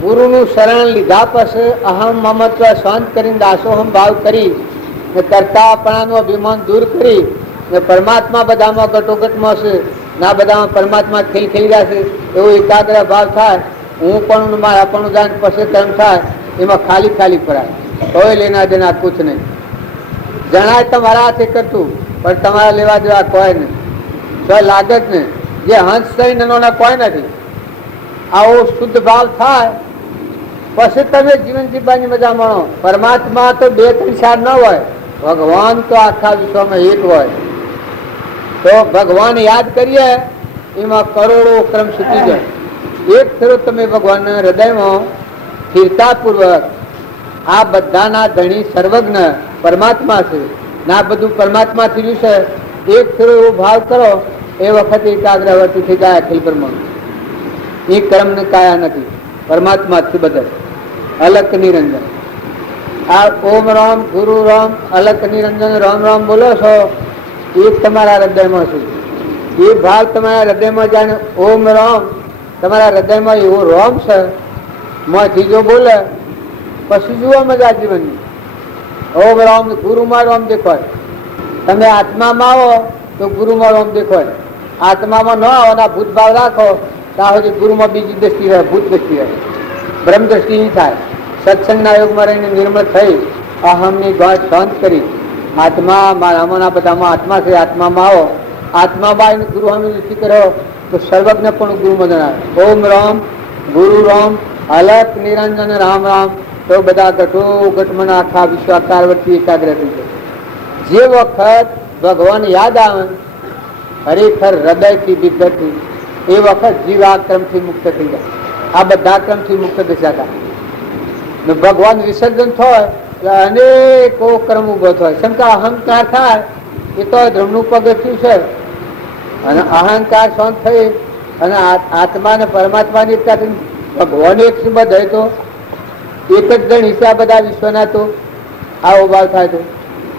ગુરુનું શરણ લીધા પછી અહમ મમત્વ શાંત કરીને દાસોહમ ભાવ કરી ને કરતાપણાનું અભિમાન દૂર કરી ને પરમાત્મા બધામાં ઘટોઘટમાં છે, ના બધામાં પરમાત્મા ખેલી રહ્યા છે એવો એકાગ્ર ભાવ થાય. હું પણ મારા પણ જાણ પછી કર્મ થાય એમાં ખાલી ખાલી પડાય, કોઈ લેના દેના કુછ નહીં. જણાય તમારા હાથે કરતું પણ તમારા લેવા દેવા કોઈ નહીં, તો લાગે જ નહીં. જે હંસ થઈ નનોના કોઈ નથી. આવો શુદ્ધ ભાવ થાય પછી તમે જીવન જીવવાની મજા માણો. પરમાત્મા તો બે ત્રણ ચાર ન હોય, ભગવાન તો આખા વિશ્વમાં એક હોય. તો ભગવાન યાદ કરીએ એમાં કરોડો ક્રમ છૂટી જાય. એક ફેરો તમે ભગવાનના હૃદયમાં સ્થિરતાપૂર્વક આ બધાના ધણી સર્વજ્ઞ પરમાત્મા છે ના બધું પરમાત્માથી રહ્યું છે, એક ફેરો એવો ભાવ કરો એ વખતે એકાગ્રવર્તી થઈ જાય. અખિલ બ્રહ્મ એ કર્મને કાયા નથી, પરમાત્માથી બધા અલક નિરંજન. આ ઓમ રામ ગુરુ રામ અલક નિરંજન રામ રામ બોલો છો એ તમારા હૃદયમાં છે. એ ભાવ તમારા હૃદયમાં જાણે ઓમ રામ તમારા હૃદયમાં એવો રોમ છે. મોંથી જો બોલે પછી જુઓ મજા જીવનની. ઓમ રામ ગુરુમાં રોમ દેખાય. તમે આત્મામાં આવો તો ગુરુમાં રોમ દેખાય. આત્મામાં ન આવો ના ભૂત ભાવ રાખો ત્યાં સુધી ગુરુમાં બીજી દ્રષ્ટિ રહે, ભૂત દ્રષ્ટિ રહે, બ્રહ્મ દ્રષ્ટિ નહીં થાય. સત્સંગના યોગમાં રહીને નિર્મળ થઈ અહમની ગાંઠ શાંત કરી આત્મા મારામાં બધામાં આત્મા છે, આત્મામાં આવો. આત્મામાં આવીને ગુરુ હમી દૃષ્ટિ કરો તો સર્વજ્ઞ પણ ગુરુમાં જણાવે. ઓમ રામ ગુરુ રામ અલક નિરંજન રામ રામ તો બધા ઘટો ઘટમાં આખા વિશ્વાકાર વચ્ચે એકાગ્ર થઈ જાય. જે વખત ભગવાન યાદ આવે ખરેખર હૃદયથી વિગતથી એ વખત જીવ આ ક્રમથી મુક્ત થઈ જાય. આ બધા ક્રમથી મુક્ત દશા થાય. ભગવાન વિસર્જન થાય એટલે અનેકો ક્રમ ઉભો થાય. શંકા અહંકાર થાય એ તો ધર્મનું પગથિયું છે. અને અહંકાર શાંત થઈ અને આત્મા ને પરમાત્માની એકતા ભગવાન એક સંબંધ હોય તો એક જ જણ હિસ્સા બધા વિશ્વના તો આવો ભાવ થાય. તો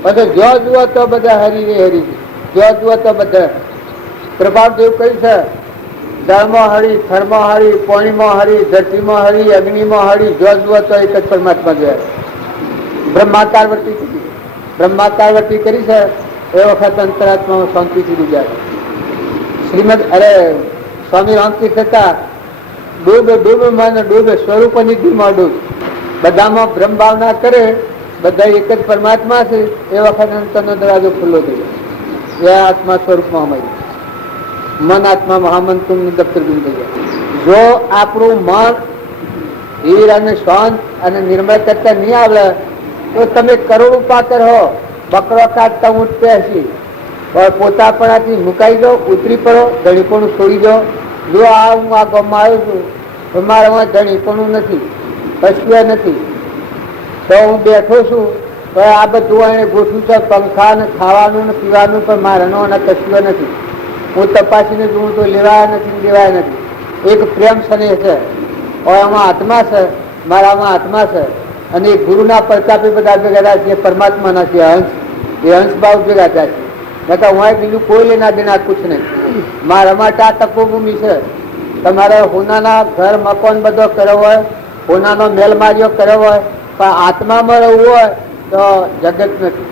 પછી જો જુઓ તો બધા હરી રે હરી, જો જુઓ તો બધા પ્રભાવદેવ કહ્યું છે ધર્મ હરી, થર્મ હરી, પાણીમાં હરી, ધરતીમાં હરી, અગ્નિમાં હરી, જો જુઓ તો એક જ પરમાત્મા જોયા. બ્રહ્માકાર વર્તી કરી, બ્રહ્માકાર વર્તી કરી છે એ વખત અંતરાત્મા શાંતિ સુધી જાય. શ્રીમદ અરે સ્વામી રામકૃષ્ણ હતા ડૂબે ડૂબે મન ડૂબે સ્વરૂપ નિધિમાં ડૂબ. બધામાં બ્રહ્મ ભાવના કરે, બધા એક જ પરમાત્મા છે એ વખત અંતરનો દરવાજો ખુલ્લો થઈ જાય. એ આત્મા સ્વરૂપમાં અમારી મન આત્મા મહામંત્ર દફતર બની થઈ જાય. જો આપણું મન ધીર અને શાંત અને નિર્મળ કરતા નહીં આવડે તો તમે કરોડ પાત્ર હો, બકરો કાઢતા ઊંટ પહેસી પોતાપણાથી મુકાઈ જાઓ, ઉતરી પડો, ધણીપણું છોડી દો. જો આ હું આ ગામમાં આવ્યો છું તો મારામાં ધણીપણું નથી, કશું નથી, તો હું બેઠો છું તો આ બધું એને ગોઠવું છે પંખા ને ખાવાનું ને પીવાનું, પણ મારાનો અને કશું નથી. હું તપાસીને જોઉં તો લેવાય નથી, લેવાય નથી. એક પ્રેમ સ્નેહ છે, એમાં આત્મા છે, મારામાં આત્મા છે. અને એ ગુરુના પ્રતાપે બધા ભેગા થાય છે, પરમાત્માના છે હંસ, એ હંસ ભાવ ભેગા થાય છે. નકર હું બીજું કોઈ લેના દેના કુછ નહીં. મારા માટે આ તપોભૂમિ છે. તમારે હોનાના ઘર મકાન બધો કર્યો હોય, હોનાનો મેલ માર્યો કર્યો હોય, પણ આત્મામાં રહેવું હોય તો જગત નથી,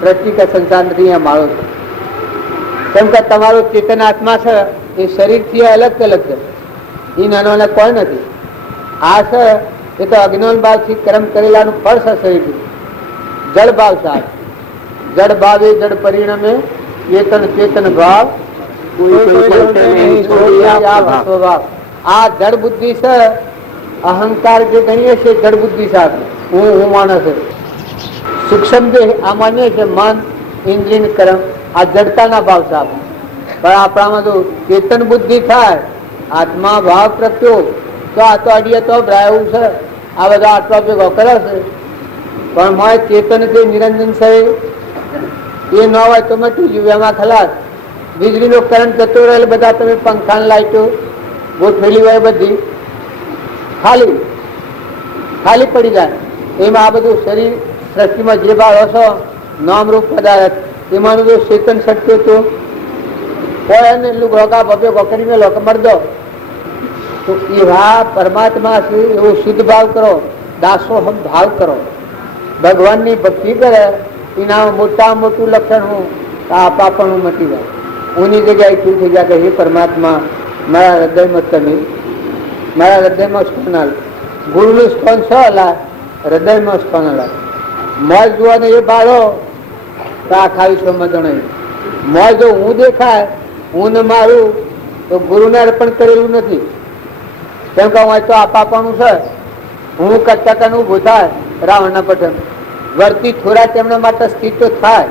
સૃષ્ટિ કે સંસાર નથી. એ મારો છે કેમ કે તમારું ચેતન આત્મા છે એ શરીરથી અલગ અલગ છે. એ નાનો કોઈ નથી. આ છે એ તો અજ્ઞાન ભાવથી કર્મ કરેલાનું ફળ છે. શરીરથી જળ ભાવ છે. જડ ભાવે જડ પરિણમે ચેતન ચેતન ભાવ. આ જડ બુદ્ધિ છે. અહંકાર જે ગણીએ છે જડ બુદ્ધિ સાથે હું માણસ છે. સૂક્ષ્મ દેહ આ માનીએ છે મન ઇન્દ્રિય કર્મ, આ જડતાના ભાવ છે. પણ આપણામાં જો ચેતન બુદ્ધિ થાય, આત્મા ભાવ પ્રત્યો તો આ તો અડીએ તો એવું છે. આ બધા આટલા ભેગો કરે છે પણ મારે ચેતન જે નિરંજન છે એ ન હોય તો મટી ગયું. એમાં ખલાસ વીજળીનો કરંટ જતો રહે, બધા તમે પંખા લાઈટો ગોઠવેલી હોય બધી ખાલી ખાલી પડી જાય. એમાં આ બધું શરીર સૃષ્ટિમાં જે ભાવ હશો નામરૂપ પદાર્થ એમાંનું જો ચેતન શક્તિ હતું હોય એને લોકા ભવ્ય ગોકરી મેં લોક મર દો તો એવા પરમાત્મા છે એવો શુદ્ધ ભાવ કરો, દાસો હમ ભાવ કરો, ભગવાનની ભક્તિ કરે એના મોટા મોટું લક્ષણ હું આ પાપણું મટી જાય. ઉની જગ્યાએ શું થઈ ગયા કે હે પરમાત્મા મારા હૃદયમાં તમે મારા હૃદયમાં સ્થાન હાલ. ગુરુનું સ્થાન છ હલા, હૃદયમાં સ્થાન હલા. મોજ જોવાને એ બાળો તો આ ખાવી સમજણ. મોજ જો હું દેખાય હું ને મારું તો ગુરુને અર્પણ કરેલું નથી. કેમ કે હું તો આ પાપાનું છે હું કરતા ઉભું થાય રાવણના પઠન વર્તી થોડા તેમના માટે સ્થિત તો થાય.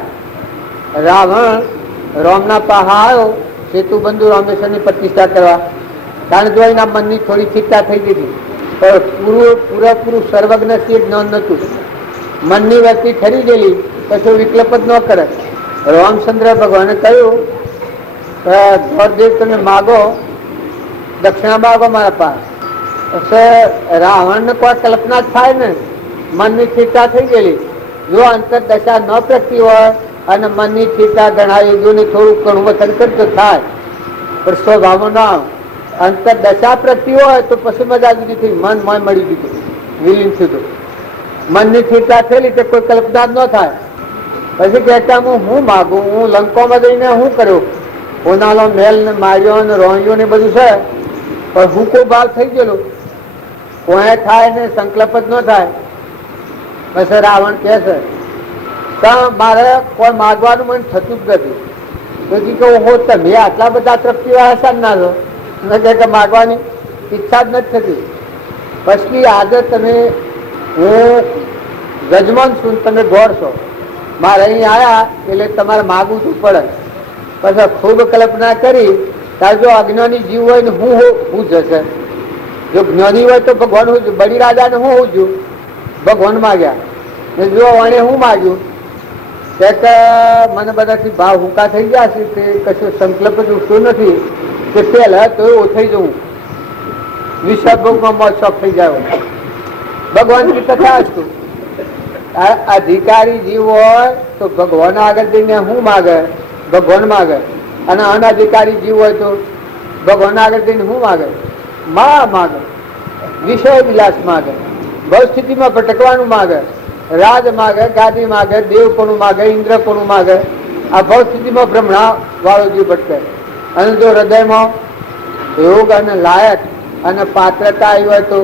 રાવણ રામના પાહા આવ્યો સેતુ બંધુ રામેશ્વરની પ્રતિષ્ઠા કરવા, કારણ જો એના મનની થોડી ચિંતા થઈ ગઈ હતી પણ પૂરેપૂરું સર્વજ્ઞ જ્ઞાન નતું. મનની વ્યક્તિ ઠરી ગયેલી કશું વિકલ્પ જ ન કરે. રામચંદ્ર ભગવાને કહ્યું ગોરદેવ તમે માગો દક્ષિણા માગો મારા પાસે. રાવણ ને કોઈ કલ્પના જ થાય ને મનની ચિંતા થઈ ગયેલી. જો અંતરદશા ન પ્રગટી હોય અને મનની ચિંતા ગણાવી જો ને થોડું ઘણું વચન કરતો થાય પણ સ્વભાવમાં ના અંતરદશા પ્રગટી હોય તો પછી મજા જુદી થઈ. મન મન મળી દીધું વિલીન થયું. મનની ચિંતા થયેલી તે કોઈ કલ્પના જ ન થાય. પછી કહેતા હું માગું હું લંકોમાં જઈને શું કર્યો હોનાલો મેલ ને માર્યો ને રોહિયો ને બધું છે પણ હું કોઈ ભાવ થઈ ગયેલો કોઈ થાય ને સંકલ્પ જ ન થાય. પછી રાવણ કહે છે મારે કોઈ માગવાનું મને થતું જ નથી. પછી કહું હો તમે આટલા બધા તૃપ્તિ વાળા ના છો કે માગવાની ઈચ્છા જ નથી થતી. પછી આજે તમે હું જજમાન છું તમે ગોળ છો મારે અહીં આવ્યા એટલે તમારે માગવું તું પડે. પછી ખૂબ કલ્પના કરી ત્યારે જો અજ્ઞાની જીવ હોય ને હું જશે. જો જ્ઞાની હોય તો ભગવાન બળી રાજાને હું છું ભગવાન માગ્યા ને જો એને હું માગ્યું કે મને બધાથી ભાવ હુકા થઈ ગયા છે તે કશું સંકલ્પ જ ઉઠતો નથી કે પહેલા તો એવું થઈ જવું વિષભોગમાં મોજ શોખ થઈ જાય. ભગવાન ની કથા જ તું અધિકારી જીવ હોય તો ભગવાન આગળ જઈને હું માગે ભગવાન માગે અને અનધિકારી જીવ હોય તો ભગવાન આગળ જઈને હું માગે માગે વિષય વિલાસ માગે ભવ સ્થિતિમાં ભટકવાનું માગે રાજ માગે ગાદી માગે દેવપણું માગે ઇન્દ્રપણું માગે. આ ભવ સ્થિતિમાં બ્રહ્મણા વાળો જીવ ભટકે. અને જો હૃદયમાં યોગ અને લાયક અને પાત્રતા આવી હોય તો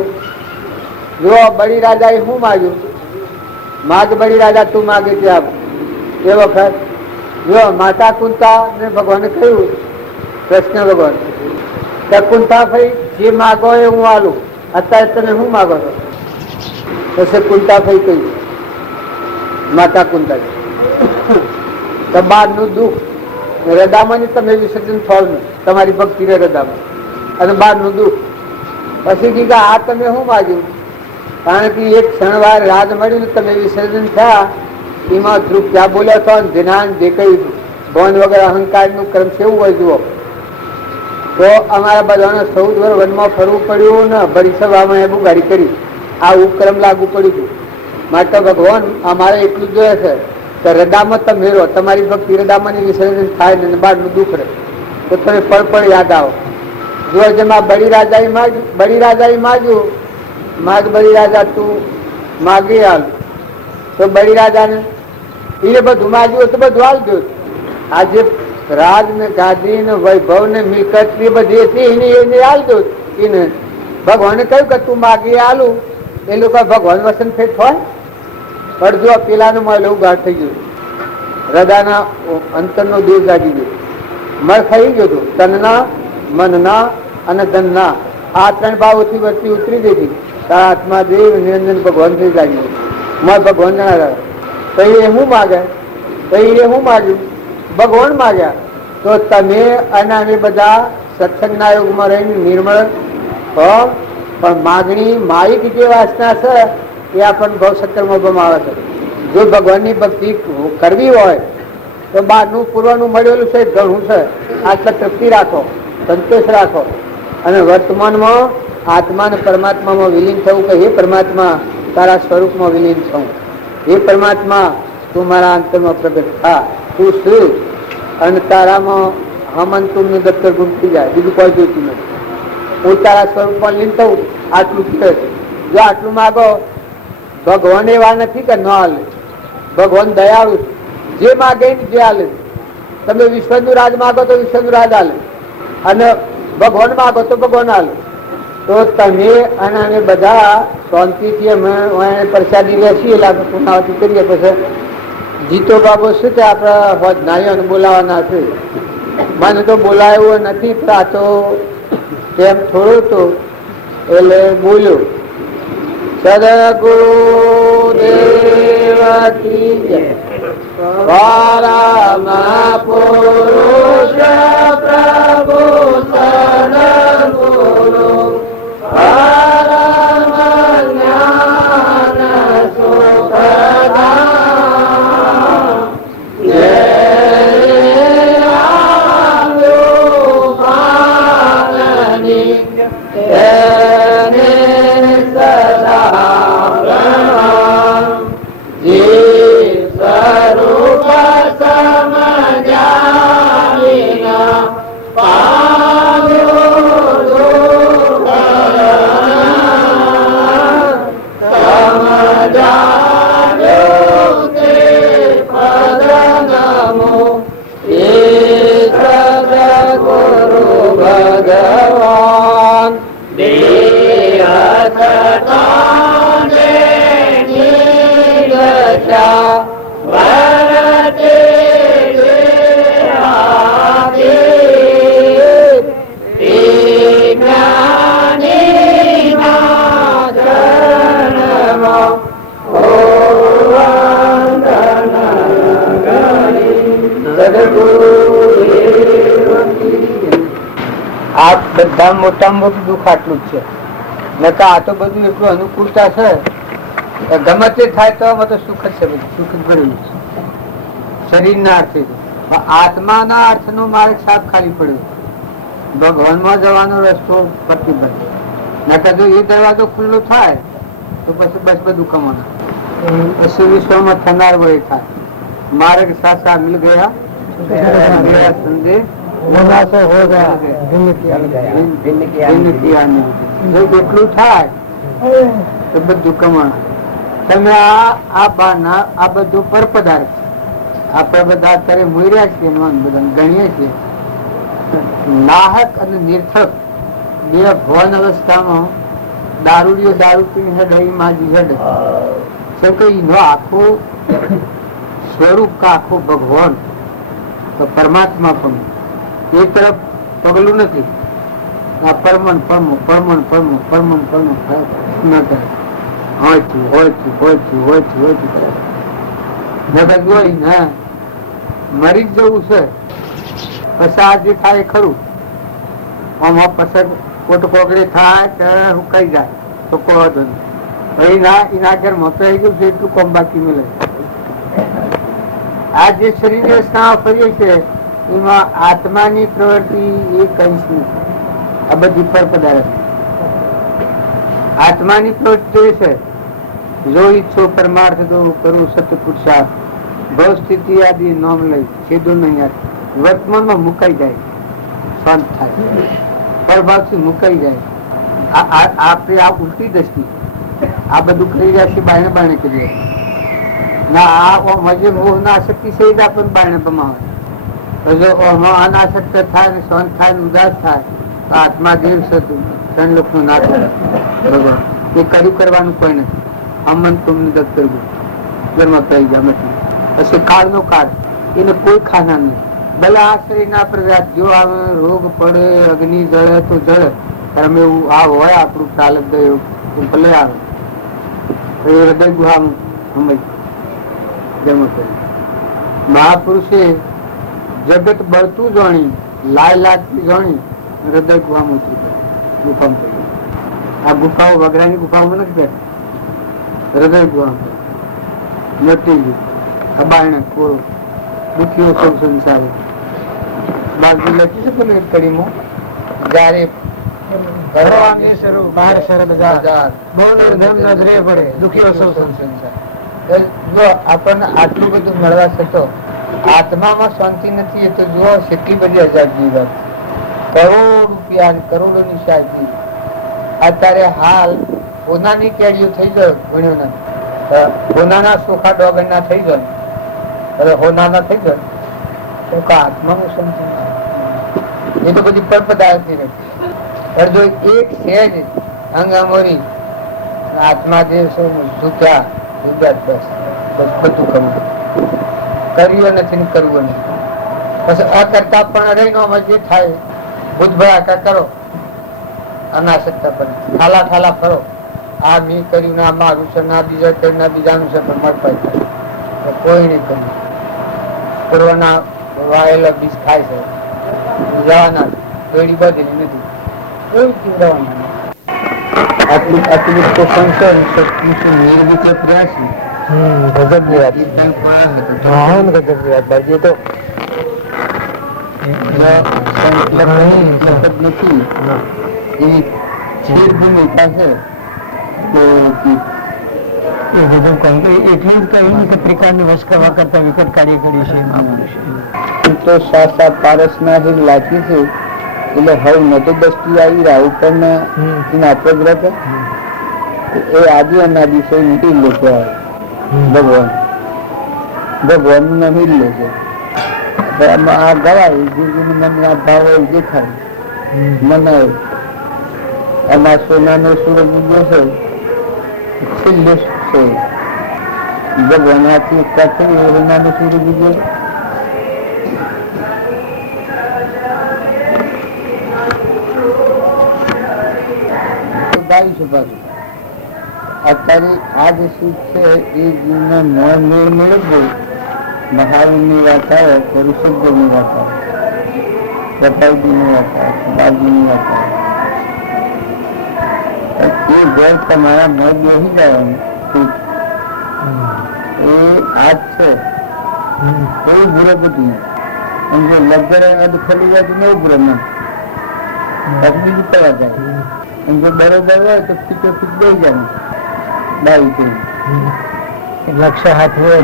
જો બળી રાજા એ શું માગ્યું માગ બળી રાજા તું માગે ત્યાં એ વખત જો માતા કુંતા ને ભગવાને કહ્યું કૃષ્ણ ભગવાન કે કુંતા ભાઈ જે માગો એ હું આલું અત્યારે તમે શું માગો છો. પછી કુંતા ભાઈ કહ્યું માતા કુંતા તો બહારનું દુઃખ હૃદયમાં તમે વિસર્જન થાવ ને તમારી ભક્તિ હૃદયમાં અને બહારનું દુઃખ. પછી કીધું આ તમે શું માગ્યું કારણ કે એક ક્ષણવાર રાજ મળ્યું ને તમે વિસર્જન થયા એમાં ધ્રુપ ક્યાં બોલ્યા છો ધ્યાન જે કહ્યું ભવન વગર અહંકારનું ક્રમ કેવું હોય જુઓ તો અમારા બધાને 14 વર્ષ વનમાં ફરવું પડ્યું ને ભરીસભામાં એવું ગાડી કરી આ ઉપક્રમ લાગુ પડ્યું હતું. માટે ભગવાન અમારે એટલું જ જોઈએ છે કે હૃદયમાં તમે રહો તમારી ભક્તિ હૃદયમાં વિસર્જન થાય ને બહારનું દુઃખ રહે તો તમે પળ યાદ આવો. જો જેમાં બળી રાજાએ માગ્યું માગ બળી રાજા તું માગી હાલ તો બળી રાજાને એને બધું માગ્યું તો બધું હાલ દો. આજે રાજ ને ગાદી ને વૈભવ ને મિલકત એ બધી હતી એને હાલ દો. એને ભગવાને કહ્યું કે તું માગી હાલું એ લોકો ભગવાન વસન ફેટ હોય પણ જો પેલાનું મળે એવું ગાઢ થઈ ગયું હૃદયના અંતરનો દેવ જાગી ગયો મર ખાઈ ગયો હતું. તનના મનના અને ધનના આ 3 ભાવોથી વસ્તી ઉતરી ગઈ હતી. આત્મા દેવ નિરંજન ભગવાન થઈ જાગી ગયું ભગવાન જણાવ્યા. તો એ શું માગે તો એ શું માગ્યું ભગવાન માગ્યા. તો તમે અને અમે બધા સત્સંગના યોગમાં રહીને નિર્મળ પણ માગણી માયિક જે વાસના છે એ આપણને ભવસત્રમાં બમાવે છે. જો ભગવાનની ભક્તિ કરવી હોય તો બહારનું પૂર્વનું મળેલું છે ઘણું છે આટલા તૃપ્તિ રાખો સંતોષ રાખો અને વર્તમાનમાં આત્મા અને પરમાત્મામાં વિલીન થવું કે હે પરમાત્મા તારા સ્વરૂપમાં વિલીન થવું. હે પરમાત્મા તું મારા અંતરમાં પ્રગટ થા. તું શું અને તારામાં હમંતુમ નું દફતર ગુમતી જાય, બીજું કોઈ જોઈતું નથી. હું તારા સ્વરૂપમાં લીન થવું આટલું છે. જો આટલું માગો, ભગવાન એવા નથી કે ન હાલે. ભગવાન દયાળુ, જે માગે જે હાલે. તમે વિશ્વનું રાજ માગો તો વિશ્વનું રાજ હાલે, અને ભગવાન માગો તો ભગવાન હાલે. તો તમે અને અમે બધા શાંતિથી અમે પ્રસાદી બેસીએ, લાગે પૂર્ણાવતી કરીએ. પછી જીતો બાબો શું છે, આપણા નારીઓને બોલાવાના છે. મને તો બોલાવ્યો નથી, પણ આ તો તેમ થોડો તો એટલે બોલ્યો. સદગુરુ દેવકી જય. પરમ પુરુષ પ્રભુ સદગુરુ પરમ જ્ઞાન સુખદામ જય. ભગવાન દેહ સતાને નીરજા વરતે દેહાદે જ્ઞાનીના ચરણમાં ઓ વંદન ગણી સદગુરુ. આ બધા મોટા મોટું દુઃખ આટલું જ છે. નકા આ તો બધું એટલું અનુકૂળતા છે, ગમે તે થાય તો આમાં તો સુખ જ છે. બધું સુખ જ ભરેલું છે શરીરના અર્થે. આત્માના અર્થનો માર્ગ સાફ ખાલી પડ્યો. ભગવાનમાં જવાનો રસ્તો પ્રતિબંધ. નકા જો એ દરવાજો ખુલ્લો થાય તો પછી બસ બધું કમાના. પછી વિશ્વમાં થનાર વય થાય. માર્ગ સાસા મિલ ગયા સંદેશ એટલું થાય તો બધું કમાણ. તમે આ બધું પર પદાર્થ આપણે બધા અત્યારે મળ્યા છીએ, બધા ગણીએ છીએ. નાહક અને નિર્થક બે ભવન અવસ્થામાં દારૂડિયો દારૂ પીને હેડ માજી હેડ છે કે એનો આખો સ્વરૂપ કા આખો ભગવાન તો પરમાત્મા પણ એક તરફ પગલું નથી. આ પરમણ પરમો પરમણ પરમો પરમણ પરમો મરી જ જવું છે. પછી આ જે થાય ખરું, આમાં પછી કોટ કોકડી થાય ત્યારે હુકાઈ જાય તો કોઈ વાંધો નહીં. એના ઘરમાં તો ગયું છે એટલું કોમ બાકી મળે. આ જે શરીર સ્નાવ કરીએ છીએ એમાં આત્માની પ્રવૃત્તિ એ કઈ નથી. આ બધી પર પદાર્થ આત્માની પ્રવૃત્તિ છે. જો ઈચ્છો પરમાર્થ દો કરું સત્ય પુરુષાર્થ ભવ સ્થિતિ આદિ નામ લઈ છેદો નહીં. વર્તમાનમાં મુકાઈ જાય, શાંત થાય, પરભાવથી મુકાઈ જાય. આપણે આ ઉલટી દ્રષ્ટિ આ બધું કરી રહ્યા છે, બાયણે બાયણે કરી ના. આ મજે મોહ ના શક્તિ છે જ આપણને બાયણે બમાવે. જો અનાસક્ત થાય ને શાંત થાય ને ઉદાસ થાય તો આત્મા દેવ સતું ત્રણ લોક નું નાથ ભગવાન એ કર્યું કરવાનું કોઈ નથી. અમન તુમને દફતર જન્મ થઈ ગયા પછી કાળ નો કાળ એને કોઈ ખાના નહીં. ભલે આ શરીર ના પ્રજાત જો આવે રોગ પડે અગ્નિ જળે તો જળે તમે એવું આ હોય આપણું ચાલક ગયું ભલે આવે હૃદય ગુહામાં જન્મ કરી. મહાપુરુષે જગત બળતું જાણી લાય લાગતી જાણી હૃદય ગુહામાં ઉતરી ગુફામાં પડી. આ ગુફાઓ વગરાની ગુફાઓમાં નથી બેઠા, હૃદય ગુહામાં નથી ગયું. અબાયણે કોરો દુઃખીઓ સૌ સંસારે બાજુ લખી શકો ને કડીમાં જયારે બહાર શરદ આપણને આટલું બધું મળવા છતો આત્મામાં શાંતિ નથી. એ તો જુઓ કેટલી બધી અજાબની વાત. કરોડ રૂપિયા કરોડોની શાંતિ અત્યારે હાલ હોનાની કેડીઓ થઈ જાય. ભણ્યો હોનાના સોખા ડોગર ના થઈ જાય. હવે હોનાના થઈ જાય તો આત્માનું શાંતિ એ તો બધી પરપદાર્થી નથી. પણ જો એક સહેજ અંગામોરી આત્મા જે ઝૂક્યા બસ બધું કરવું કર્યું નથી કરવું નહીં. પછી અકર્તા પણ રહીમાં જે થાય બુદ્ધભાઈ કરો અનાસક્તા પણ ખાલા ખાલા ફરો. આ મેં કર્યું ના મારું છે ના બીજા કર્યું ના બીજાનું છે પણ મળતા થાય કોઈ નહીં કર્યું. પૂર્વના વાયેલા બીજ ખાય છે જવાના દોડી બધી નથી એવું ચીવડાવવાના. આટલું આટલું તો સંસાર નિર્મિત પ્રયાસ ગજબની વાત. ગજબની વાત બાજી તો નથી એવી ભૂમિ પાસે એટલું જ કહ્યું કે ત્રિકાળની વશ કરવા કરતા વિકટ કાર્ય કર્યું છે. તો સાસા પારસ ના જે લાગી છે એટલે હવે નતો દસ્તી આવી રાહુ પણ આપડે એ આદિ અનાદિ છે નીકળી લે છે ભગવાન ભગવાન નમી લે છે. આ ગવાય મને આ ભાવ દેખાય મને આમાં સોનાનો સૂરજ ઉગ્યો છે છેલ્લે છે ભગવાન આથી સોનાનો સૂરજ ઉગ્યો અત્યારે આ જે સુખ છે એ જીવને મોહ મેળવવું. મહાવીરની વાત આવે ઋષભની વાત આવે પ્રભાવજીની વાત આવે બાજીની વાત આવે એ ઘર તમારા મન નહીં જવાનું એ આજ છે કોઈ ભૂલો બધું અને જો લગ્ન અધ ખરી જાય તો નહીં ભૂલો ના બીજું કરવા જાય. અને જો બરોબર હોય તો પીછો પીછ દઈ જાય બાવી કરી લક્ષ્ય હાથી હોય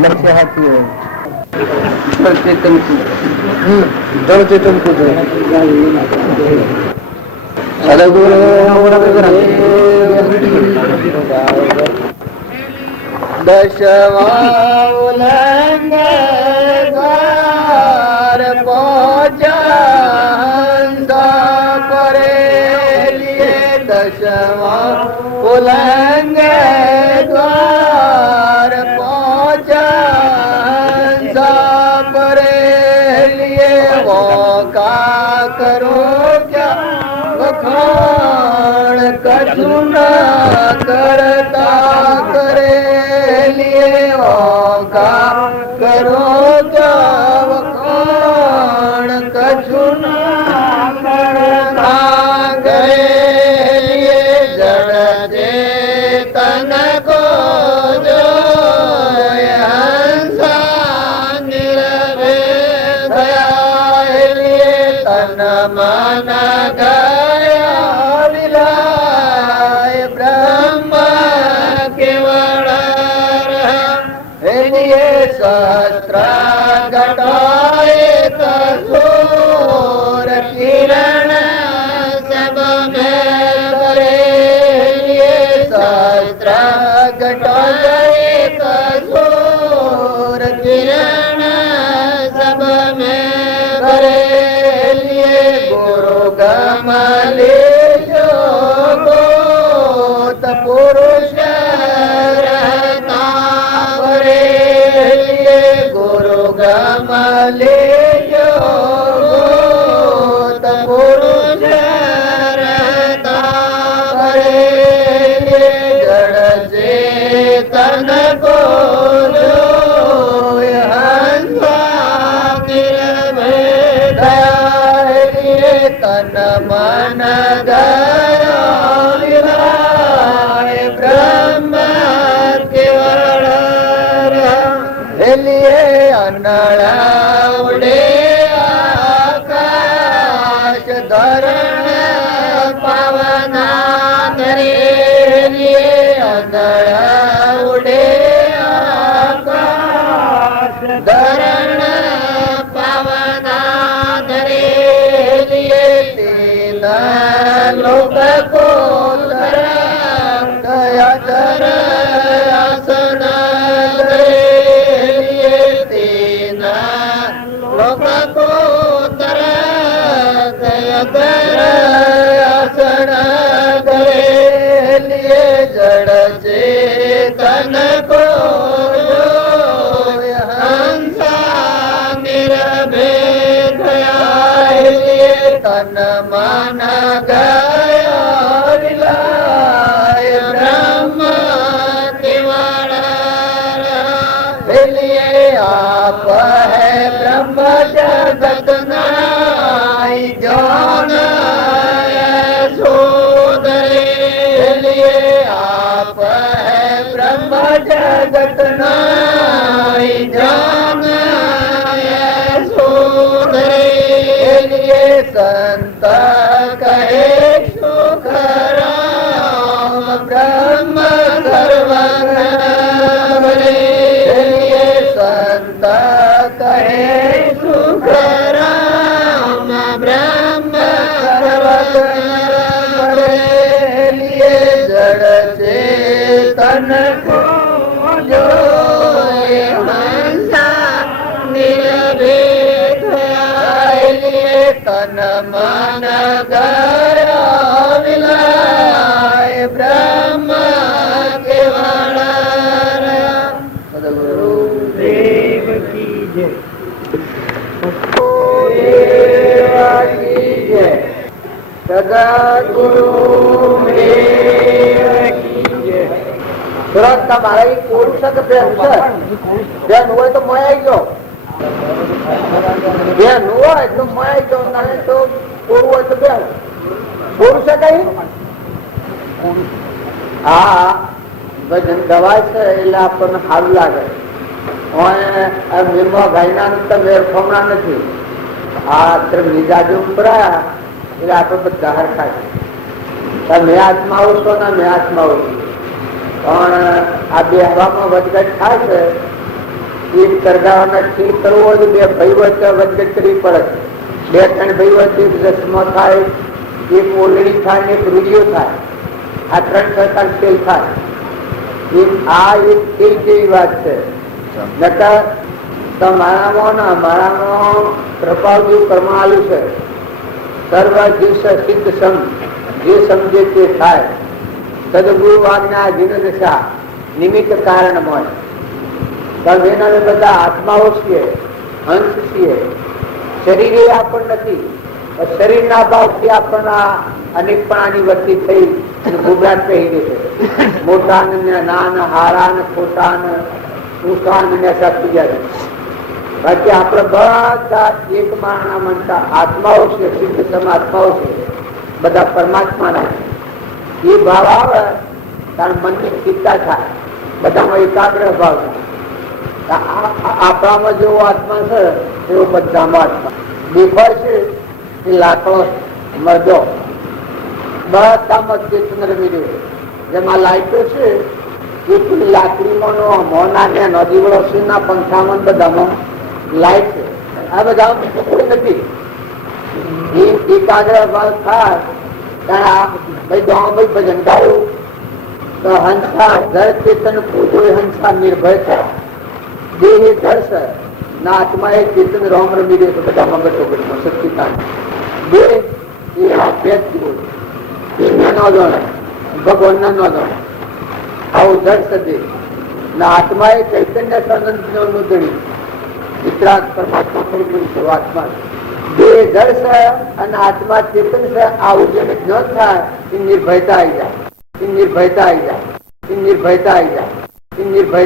દશવા ઉલંગ દ્વાર પહોંચા પરેલીએ દશવા ઉલંગ દ્વાર પહોંચા પરેલીએ કા કરો વખાણ કછું ના કરતા કરેલીએ કા કરો વખાણ કછું ના કરતા ગયેલીએ જડ ચેતન કો જો હંસા નિરવે દયાલીએ તન મન ગયા વિલાય બ્રહ્મ કેવળ એની શસ્ત્ર ઘટાય કસોર કિરણ સબ મેં કરેલીએ શસ્ત્ર ઘટાય કસોર કિરણ સબ મેં કરેલીએ ગુરુ ગમલે ગોત પુરુષ रहता वरेलिए गुरु गमले गोत पुरुष रहता वरेलिए जड़ चेतन को जो हंसा किरवे दयालिए तन मन गया विलाय ब्रह्म केवल रेलिए अनड़ा उड़े आकाश धरण पावना करेलिए अनड़ा उड़े લોક કો તર આસન તેના લોક કો તર આસન જડ ચેતન કો તન મન ગયા વિલાય બ્રહ્મ કેવળ આપ હૈ બ્રહ્મ જગત નાય જાન સોદરે આપ હૈ બ્રહ્મ જગત નાય જાન સંત કહે સુખ રામ બ્રહ્મ સર્વન સંત કહે સુખ રામ બ્રહ્મ સર્વન જડ ચેતન કો જો તન મન ગયા વિલાય બ્રહ્મ કેવળ સદગુરુદેવ કી જય સદગુરુદેવ કી જય સુરત તમારે પુરુષ કે બેન છે બેન હોય તો મોય આવી ગયો બેન હોય તો મોય ગયો નહીં તો પૂરું હોય તો બેન પૂરું છે કઈ હા ભજન ગવાય છે એટલે આપણને સારું લાગે મીમો ગાયના વેરફમણા નથી આ મિજાજ ઉપરાયા એટલે આપણે બધા હરખા છે તમે હાથમાં આવશો ને મેં હાથમાં આવશું પણ આ બે હવામાં વધઘટ થાય છે એક કરગાવાના ઠીક કરવો હોય તો બે ભાઈ વચ્ચે વધઘટ કરવી પડે બે ત્રણ ભાઈ વચ્ચે એક દસમો થાય એક ઓલડી થાય ને એક રૂડિયો થાય આ ત્રણ સરકાર ખેલ થાય આ એક ખેલ જેવી વાત છે નકર મારામાં ને મારામાં કૃપા જેવું કર્મ આવ્યું છે સર્વ જીવ સિદ્ધ સમ જે સમજે તે થાય સદગુરુ આજ્ઞા જીન દશા નિમિત્ત કારણ મળે એના બધા આત્માઓ છીએ અંશ છીએ શરીર આપણ નથી શરીરના ભાવથી આપણને અનેકપણાની વસ્તી થઈ ગુબરાટ થઈ ગઈ છે મોટા નાન હારા ને ખોટા ને ઊંચા ને થઈ જાય બાકી આપણે બધા એક માણના મનતા આત્માઓ છે સિદ્ધ સમ આત્માઓ છે બધા પરમાત્માના એ ભાવ આવે કારણ મનની સ્થિરતા થાય બધામાં એકાગ્ર ભાવ થાય આપણામાં જેવો આત્મા છે એવો બધામાં આત્મા દેખાય છે એ લાકડો મરદો બધામાં ચેતન રમી રહ્યો જેમાં લાઈટો છે એ લાકડીમાં મોના ને નદીવડો છે ના પંખામાં બધામાં લાઈટ છે આ બધા કોઈ નથી એ એકાગ્ર ભાવ થાય ભાઈ ભજન ગાયું તો હંસા ઘર ચેતન પૂજો હંસા નિર્ભય છે દેહ ધર્ષ ના આત્મા એ ચેતન રોમ રમી દે તો બધા મગજ ઓગળમાં સચ્ચિતાન બે એ અભ્યાસ ભગવાન ના નોંધણ આવું ધર્ષ દે ના આત્મા એ ચૈતન્ય સનંદ નોંધણી વિતરાગ પરમાત્મા આત્મા બે ધર્ષ અને આત્મા ચેતન છે આવું જેને ન થાય એ નિર્ભયતા આવી જાય નિર્ભયતા આવી જાય નિર્ભયતા આવી જાય નિર્ભય